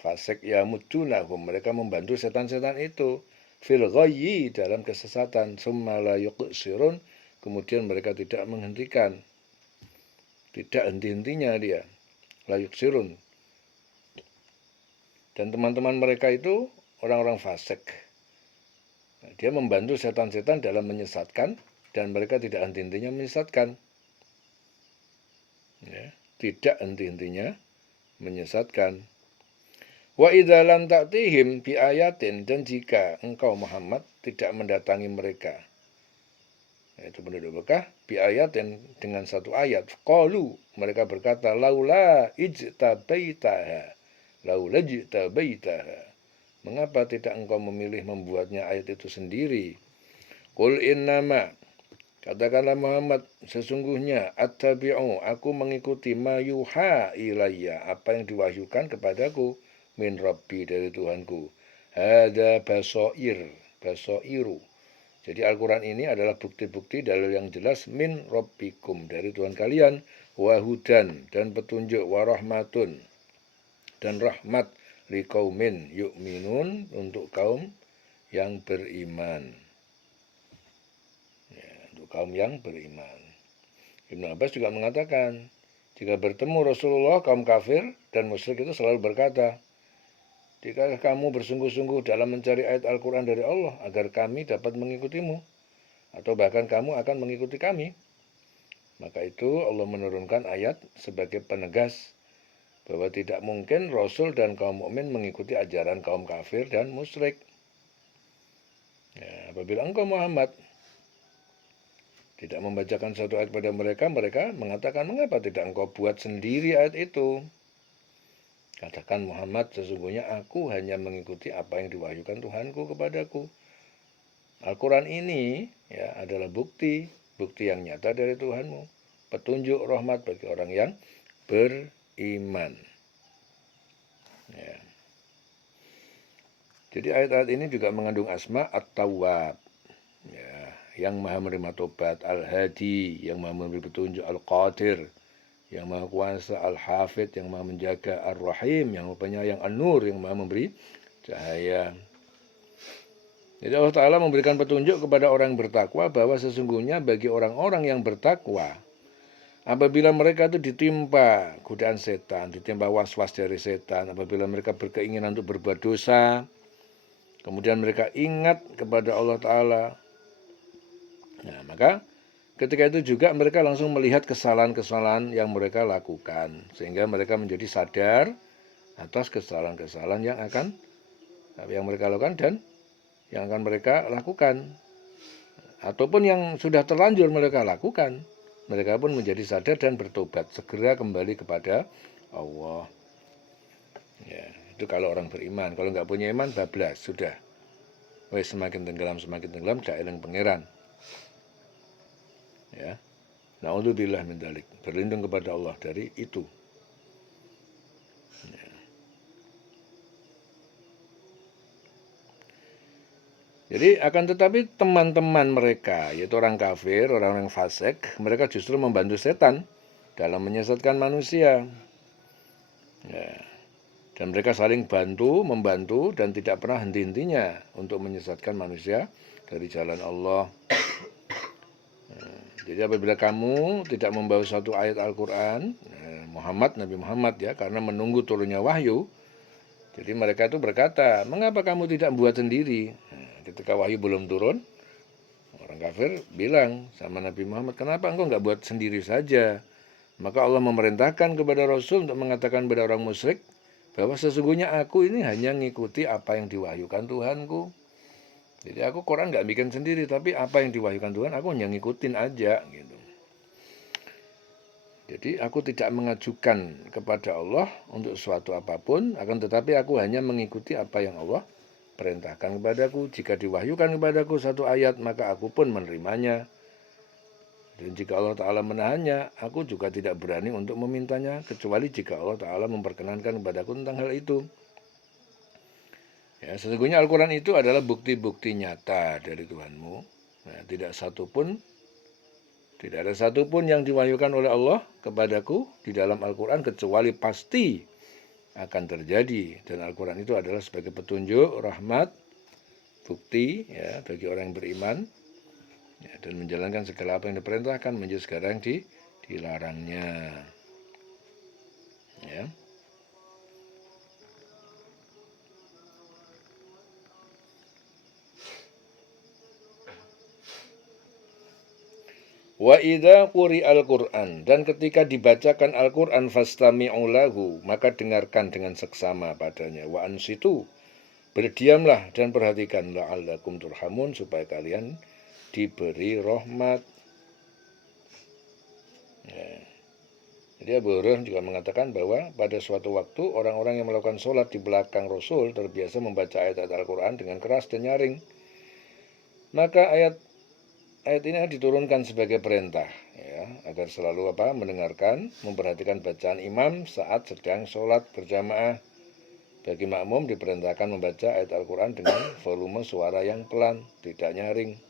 Fasik yamudunahum, mereka membantu setan-setan itu fil ghayyi, dalam kesesatan, summa la yuqsirun, kemudian mereka tidak menghentikan. Tidak henti-hentinya dia. La yuqsirun. Dan teman-teman mereka itu orang-orang fasik. Dia membantu setan-setan dalam menyesatkan, dan mereka tidak henti-hentinya menyesatkan. Ya, tidak henti-hentinya menyesatkan. Wa idza lam ta'tihim bi ayatin, dan jika engkau Muhammad tidak mendatangi mereka, yaitu penduduk Mekah, bi ayatin, dengan satu ayat, qalu, mereka berkata, laula ijtabaitaha, laula ijtabaitaha, mengapa tidak engkau memilih membuatnya ayat itu sendiri? Qul innama, katakanlah Muhammad, sesungguhnya attabi'u, aku mengikuti ma yuha ilayya, apa yang diwahyukan kepadaku, min rabbi, dari Tuhanku. Hada basairu. Jadi Al-Quran ini adalah bukti-bukti dalil yang jelas min rabbikum, dari Tuhan kalian, wahudan, dan petunjuk, warahmatun, dan rahmat, liqaumin yu'minun, untuk kaum yang beriman. Ya, untuk kaum yang beriman. Ibnu Abbas juga mengatakan, jika bertemu Rasulullah, kaum kafir dan musyrik itu selalu berkata, jika kamu bersungguh-sungguh dalam mencari ayat Al-Quran dari Allah, agar kami dapat mengikutimu, atau bahkan kamu akan mengikuti kami. Maka itu Allah menurunkan ayat sebagai penegas bahwa tidak mungkin Rasul dan kaum mukmin mengikuti ajaran kaum kafir dan musyrik. Ya, apabila engkau Muhammad tidak membacakan satu ayat kepada mereka, mereka mengatakan, mengapa tidak engkau buat sendiri ayat itu? Katakan Muhammad, sesungguhnya aku hanya mengikuti apa yang diwahyukan Tuhanku kepadaku. Al-Quran ini ya adalah bukti yang nyata dari Tuhanmu, petunjuk rahmat bagi orang yang beriman. Ya. Jadi ayat-ayat ini juga mengandung asma At-Tawwab, ya, yang maha menerima tobat, Al-Hadi, yang maha memberi petunjuk, Al-Qadir, yang maha kuasa, Al-Hafid, yang maha menjaga, Ar-Rahim, yang penyayang, An-Nur, yang maha memberi cahaya. Jadi Allah Ta'ala memberikan petunjuk kepada orang yang bertakwa bahwa sesungguhnya bagi orang-orang yang bertakwa, apabila mereka itu ditimpa godaan setan, ditimpa was-was dari setan, apabila mereka berkeinginan untuk berbuat dosa, kemudian mereka ingat kepada Allah Ta'ala, nah maka ketika itu juga mereka langsung melihat kesalahan-kesalahan yang mereka lakukan, sehingga mereka menjadi sadar atas kesalahan-kesalahan yang mereka lakukan dan yang akan mereka lakukan, ataupun yang sudah terlanjur mereka lakukan. Mereka pun menjadi sadar dan bertobat, segera kembali kepada Allah. Ya, itu kalau orang beriman. Kalau nggak punya iman, bablas, sudah. Semakin tenggelam, gak eling pangeran. Ya. Na'udzubillah min dzalik. Berlindung kepada Allah dari itu. Ya. Jadi akan tetapi teman-teman mereka, yaitu orang kafir, orang-orang fasik, mereka justru membantu setan dalam menyesatkan manusia. Ya. Dan mereka saling membantu, dan tidak pernah henti-hentinya untuk menyesatkan manusia dari jalan Allah. Jadi apabila kamu tidak membawa suatu ayat Al-Quran, Nabi Muhammad ya, karena menunggu turunnya wahyu, jadi mereka itu berkata, mengapa kamu tidak buat sendiri? Ketika wahyu belum turun, orang kafir bilang sama Nabi Muhammad, kenapa engkau nggak buat sendiri saja? Maka Allah memerintahkan kepada Rasul untuk mengatakan kepada orang musyrik, bahwa sesungguhnya aku ini hanya mengikuti apa yang diwahyukan Tuhanku. Jadi aku Quran nggak bikin sendiri, tapi apa yang diwahyukan Tuhan aku hanya ngikutin aja gitu. Jadi aku tidak mengajukan kepada Allah untuk suatu apapun, akan tetapi aku hanya mengikuti apa yang Allah perintahkan kepadaku. Jika diwahyukan kepadaku satu ayat, maka aku pun menerimanya. Dan jika Allah Ta'ala menahannya, aku juga tidak berani untuk memintanya, kecuali jika Allah Ta'ala memperkenankan kepadaku tentang hal itu. Ya, sesungguhnya Al-Quran itu adalah bukti-bukti nyata dari Tuhanmu. Nah, tidak ada satupun yang diwahyukan oleh Allah kepadaku di dalam Al-Quran kecuali pasti akan terjadi. Dan Al-Quran itu adalah sebagai petunjuk, rahmat, bukti ya bagi orang yang beriman ya, dan menjalankan segala apa yang diperintahkan, menjauhi segala yang dilarangnya. Ya. Wa idza quri'al Qur'an, dan ketika dibacakan Al-Qur'an fastami'u lahu, maka dengarkan dengan seksama padanya. Wa ansitu, berdiamlah dan perhatikan, la'allakum turhamun, supaya kalian diberi rahmat. Ya. Jadi Abu Hurairah juga mengatakan bahwa pada suatu waktu orang-orang yang melakukan sholat di belakang Rasul terbiasa membaca ayat-ayat Al-Quran dengan keras dan nyaring. Maka ayat ini diturunkan sebagai perintah ya, agar selalu mendengarkan, memperhatikan bacaan imam saat sedang sholat berjamaah. Bagi makmum diperintahkan membaca ayat Al-Quran dengan volume suara yang pelan, tidak nyaring.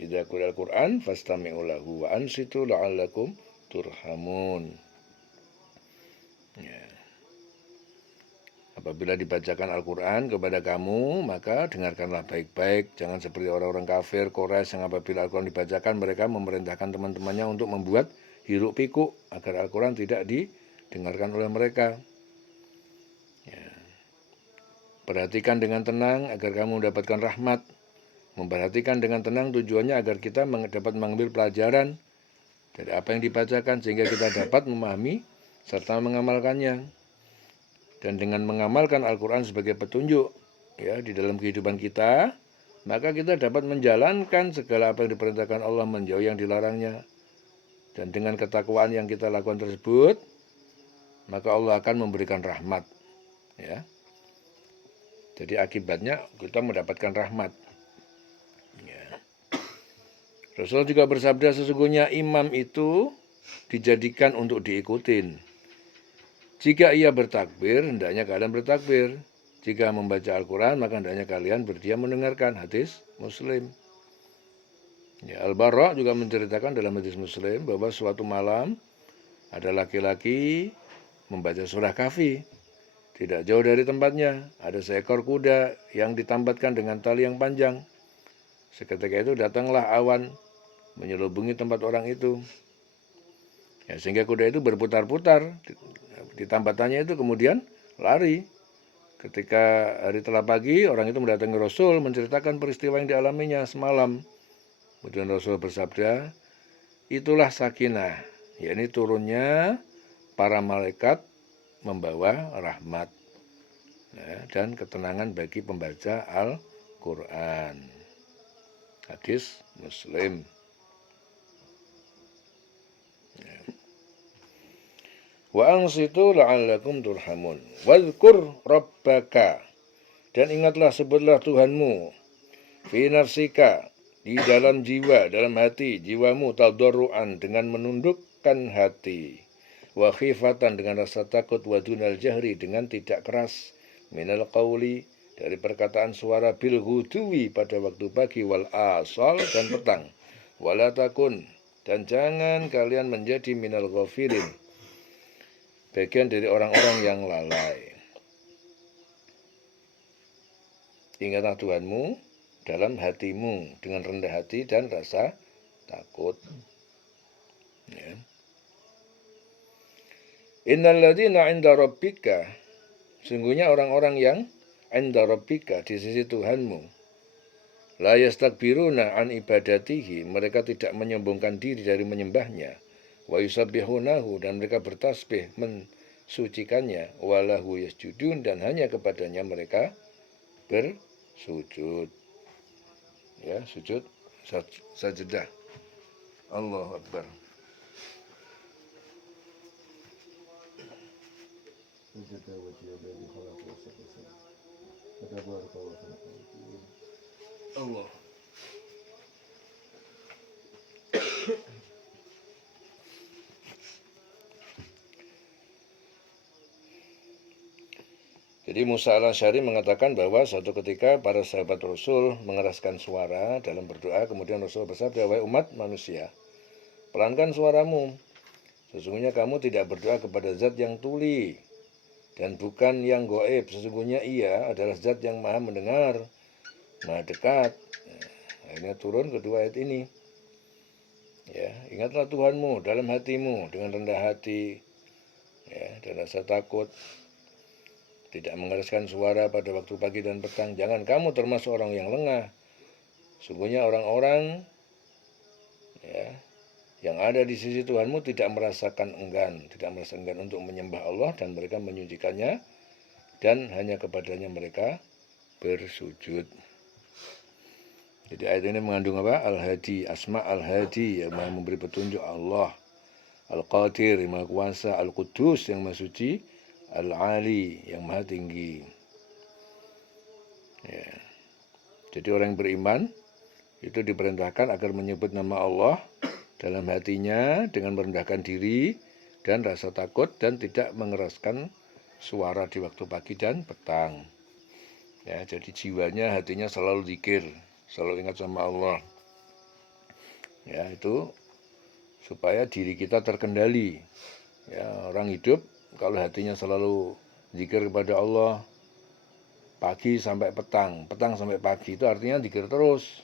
Idza quri'al Qur'an fastami'u lahu wa ansitu la'allakum turhamun. Ya. Apabila dibacakan Al-Quran kepada kamu, maka dengarkanlah baik-baik. Jangan seperti orang-orang kafir, Quraisy, yang apabila Al-Quran dibacakan, mereka memerintahkan teman-temannya untuk membuat hiruk pikuk agar Al-Quran tidak didengarkan oleh mereka. Ya. Perhatikan dengan tenang agar kamu mendapatkan rahmat. Memperhatikan dengan tenang tujuannya agar kita dapat mengambil pelajaran dari apa yang dibacakan, sehingga kita dapat memahami serta mengamalkannya. Dan dengan mengamalkan Al-Quran sebagai petunjuk ya di dalam kehidupan kita, maka kita dapat menjalankan segala apa yang diperintahkan Allah, menjauhi yang dilarangnya. Dan dengan ketakwaan yang kita lakukan tersebut, maka Allah akan memberikan rahmat. Ya. Jadi akibatnya kita mendapatkan rahmat. Rasul juga bersabda, sesungguhnya imam itu dijadikan untuk diikutin. Jika ia bertakbir, hendaknya kalian bertakbir. Jika membaca Al-Quran, maka hendaknya kalian berdiam mendengarkan. Hadis Muslim. Ya, Al-Bara juga menceritakan dalam hadis Muslim bahwa suatu malam ada laki-laki membaca surah Kahfi. Tidak jauh dari tempatnya, ada seekor kuda yang ditambatkan dengan tali yang panjang. Seketika itu datanglah awan menyelubungi tempat orang itu. Ya, sehingga kuda itu berputar-putar di tambatannya itu, kemudian lari. Ketika hari telah pagi, orang itu mendatangi Rasul menceritakan peristiwa yang dialaminya semalam. Kemudian Rasul bersabda, itulah sakinah, yakni turunnya para malaikat membawa rahmat dan ketenangan bagi pembaca Al-Quran. Hadis Muslim. Wa ansitu la'allakum turhamun. Wadhkur rabbaka. Dan ingatlah, sebutlah Tuhanmu. Fi nafsika, di dalam jiwa, dalam hati, jiwamu, tadarruan, dengan menundukkan hati. Wa khifatan, dengan rasa takut, wa dunal jahri, dengan tidak keras. Minal qawli, dari perkataan suara, bil huduwi, pada waktu pagi, wal asal, dan petang. Wala takun, dan jangan kalian menjadi minal ghafilin, bagian dari orang-orang yang lalai. Ingatlah Tuhanmu dalam hatimu, dengan rendah hati dan rasa takut. Ya. Innal ladzina 'inda rabbika, sungguhnya orang-orang yang 'inda rabbika, di sisi Tuhanmu, la yastakbiruna an ibadatihi, mereka tidak menyombongkan diri dari menyembahnya. Wa yusabbihunahu, dan mereka bertasbih mensucikannya. Walahu yasjudun, dan hanya kepadanya mereka bersujud. Ya, sujud sajadah. Allahu Akbar. Allah. Jadi Musa al-Asy'ari mengatakan bahwa suatu ketika para sahabat Rasul mengeraskan suara dalam berdoa, kemudian Rasul bersabda, wahai umat manusia, pelankan suaramu. Sesungguhnya kamu tidak berdoa kepada zat yang tuli dan bukan yang goib. Sesungguhnya ia adalah zat yang maha mendengar, maha dekat. Akhirnya turun kedua ayat ini. Ya, ingatlah Tuhanmu dalam hatimu dengan rendah hati, ya, dan rasa takut. Tidak mengeraskan suara pada waktu pagi dan petang. Jangan kamu termasuk orang yang lengah. Sungguhnya orang-orang, ya, yang ada di sisi Tuhanmu tidak merasa enggan untuk menyembah Allah, dan mereka menyucikannya, dan hanya kepadanya mereka bersujud. Jadi ayat ini mengandung apa? Al-Hadi, Asma Al-Hadi, yang maha memberi petunjuk, Allah Al-Qadir, yang maha kuasa, Al-Qudus, yang maha suci, Al-Ali, yang maha tinggi. Ya. Jadi orang yang beriman itu diperintahkan agar menyebut nama Allah dalam hatinya dengan merendahkan diri dan rasa takut, dan tidak mengeraskan suara di waktu pagi dan petang. Ya, jadi jiwanya, hatinya selalu zikir, selalu ingat sama Allah. Ya, itu supaya diri kita terkendali. Ya, orang hidup kalau hatinya selalu zikir kepada Allah pagi sampai petang, petang sampai pagi, itu artinya zikir terus.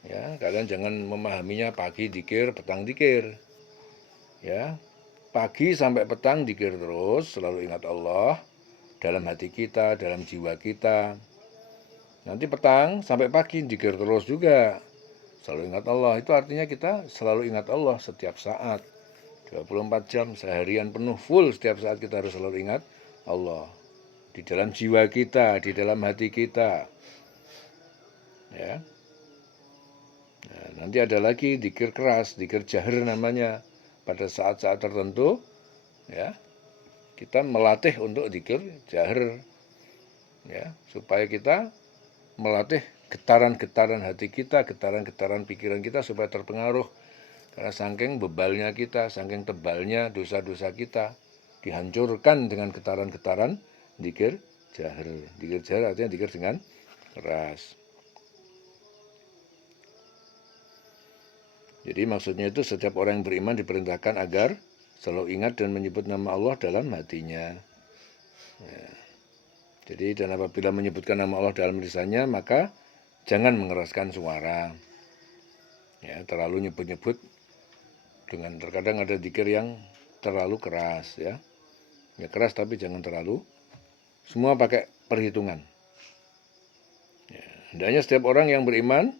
Ya, kalian jangan memahaminya pagi zikir, petang zikir. Ya, pagi sampai petang zikir terus, selalu ingat Allah dalam hati kita, dalam jiwa kita. Nanti petang sampai pagi zikir terus juga, selalu ingat Allah. Itu artinya kita selalu ingat Allah setiap saat. 24 jam, seharian penuh, full, setiap saat kita harus selalu ingat Allah. Di dalam jiwa kita, di dalam hati kita. Ya. Nah, nanti ada lagi zikir keras, zikir jahar namanya. Pada saat-saat tertentu, ya, kita melatih untuk zikir jahar. Ya, supaya kita melatih getaran-getaran hati kita, getaran-getaran pikiran kita supaya terpengaruh. Karena saking bebalnya kita, saking tebalnya dosa-dosa kita, dihancurkan dengan getaran-getaran dzikir jahar. Dzikir jahar artinya dzikir dengan keras. Jadi maksudnya itu setiap orang yang beriman diperintahkan agar selalu ingat dan menyebut nama Allah dalam hatinya. Ya. Jadi dan apabila menyebutkan nama Allah dalam lisannya, maka jangan mengeraskan suara. Ya, terlalu nyebut-nyebut dengan terkadang ada dzikir yang terlalu keras ya. Ya keras tapi jangan terlalu. Semua pakai perhitungan. Ya, hendaknya setiap orang yang beriman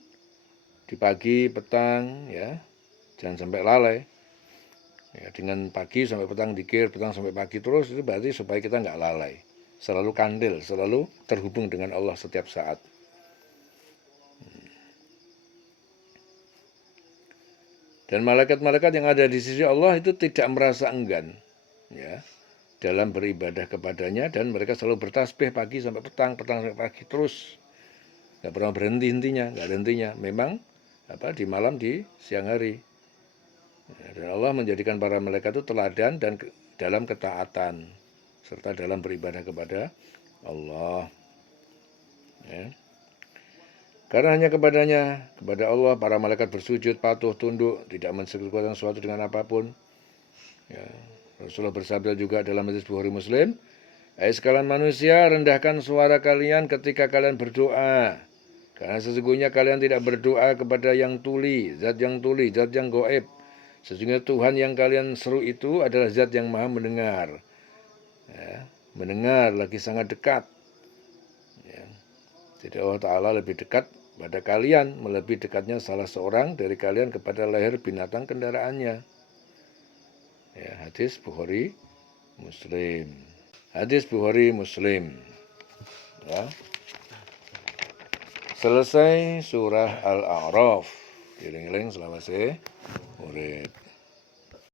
di pagi, petang, ya jangan sampai lalai. Ya, dengan pagi sampai petang dzikir, petang sampai pagi terus, itu berarti supaya kita nggak lalai. Selalu kandil, selalu terhubung dengan Allah setiap saat. Dan malaikat-malaikat yang ada di sisi Allah itu tidak merasa enggan ya, dalam beribadah kepadanya, dan mereka selalu bertasbih pagi sampai petang, petang sampai pagi terus. Nggak pernah berhenti intinya, nggak ada hentinya. Memang di malam, di siang hari. Dan Allah menjadikan para malaikat itu teladan dan dalam ketaatan serta dalam beribadah kepada Allah. Ya. Karena hanya kepada Allah, para malaikat bersujud, patuh, tunduk, tidak mensekutukan sesuatu dengan apapun. Ya. Rasulullah bersabda juga dalam hadis Bukhari Muslim, "Hai sekalian manusia, rendahkan suara kalian ketika kalian berdoa. Karena sesungguhnya kalian tidak berdoa kepada yang tuli, zat yang gaib. Sesungguhnya Tuhan yang kalian seru itu adalah zat yang maha mendengar." Ya. Mendengar lagi sangat dekat. Ya. Jadi Allah Ta'ala lebih dekat pada kalian, melebihi dekatnya salah seorang dari kalian kepada leher binatang kendaraannya. Ya, hadis Bukhari Muslim. Hadis Bukhari Muslim. Ya. Selesai surah Al-A'raf. Giling-giling selawase urip.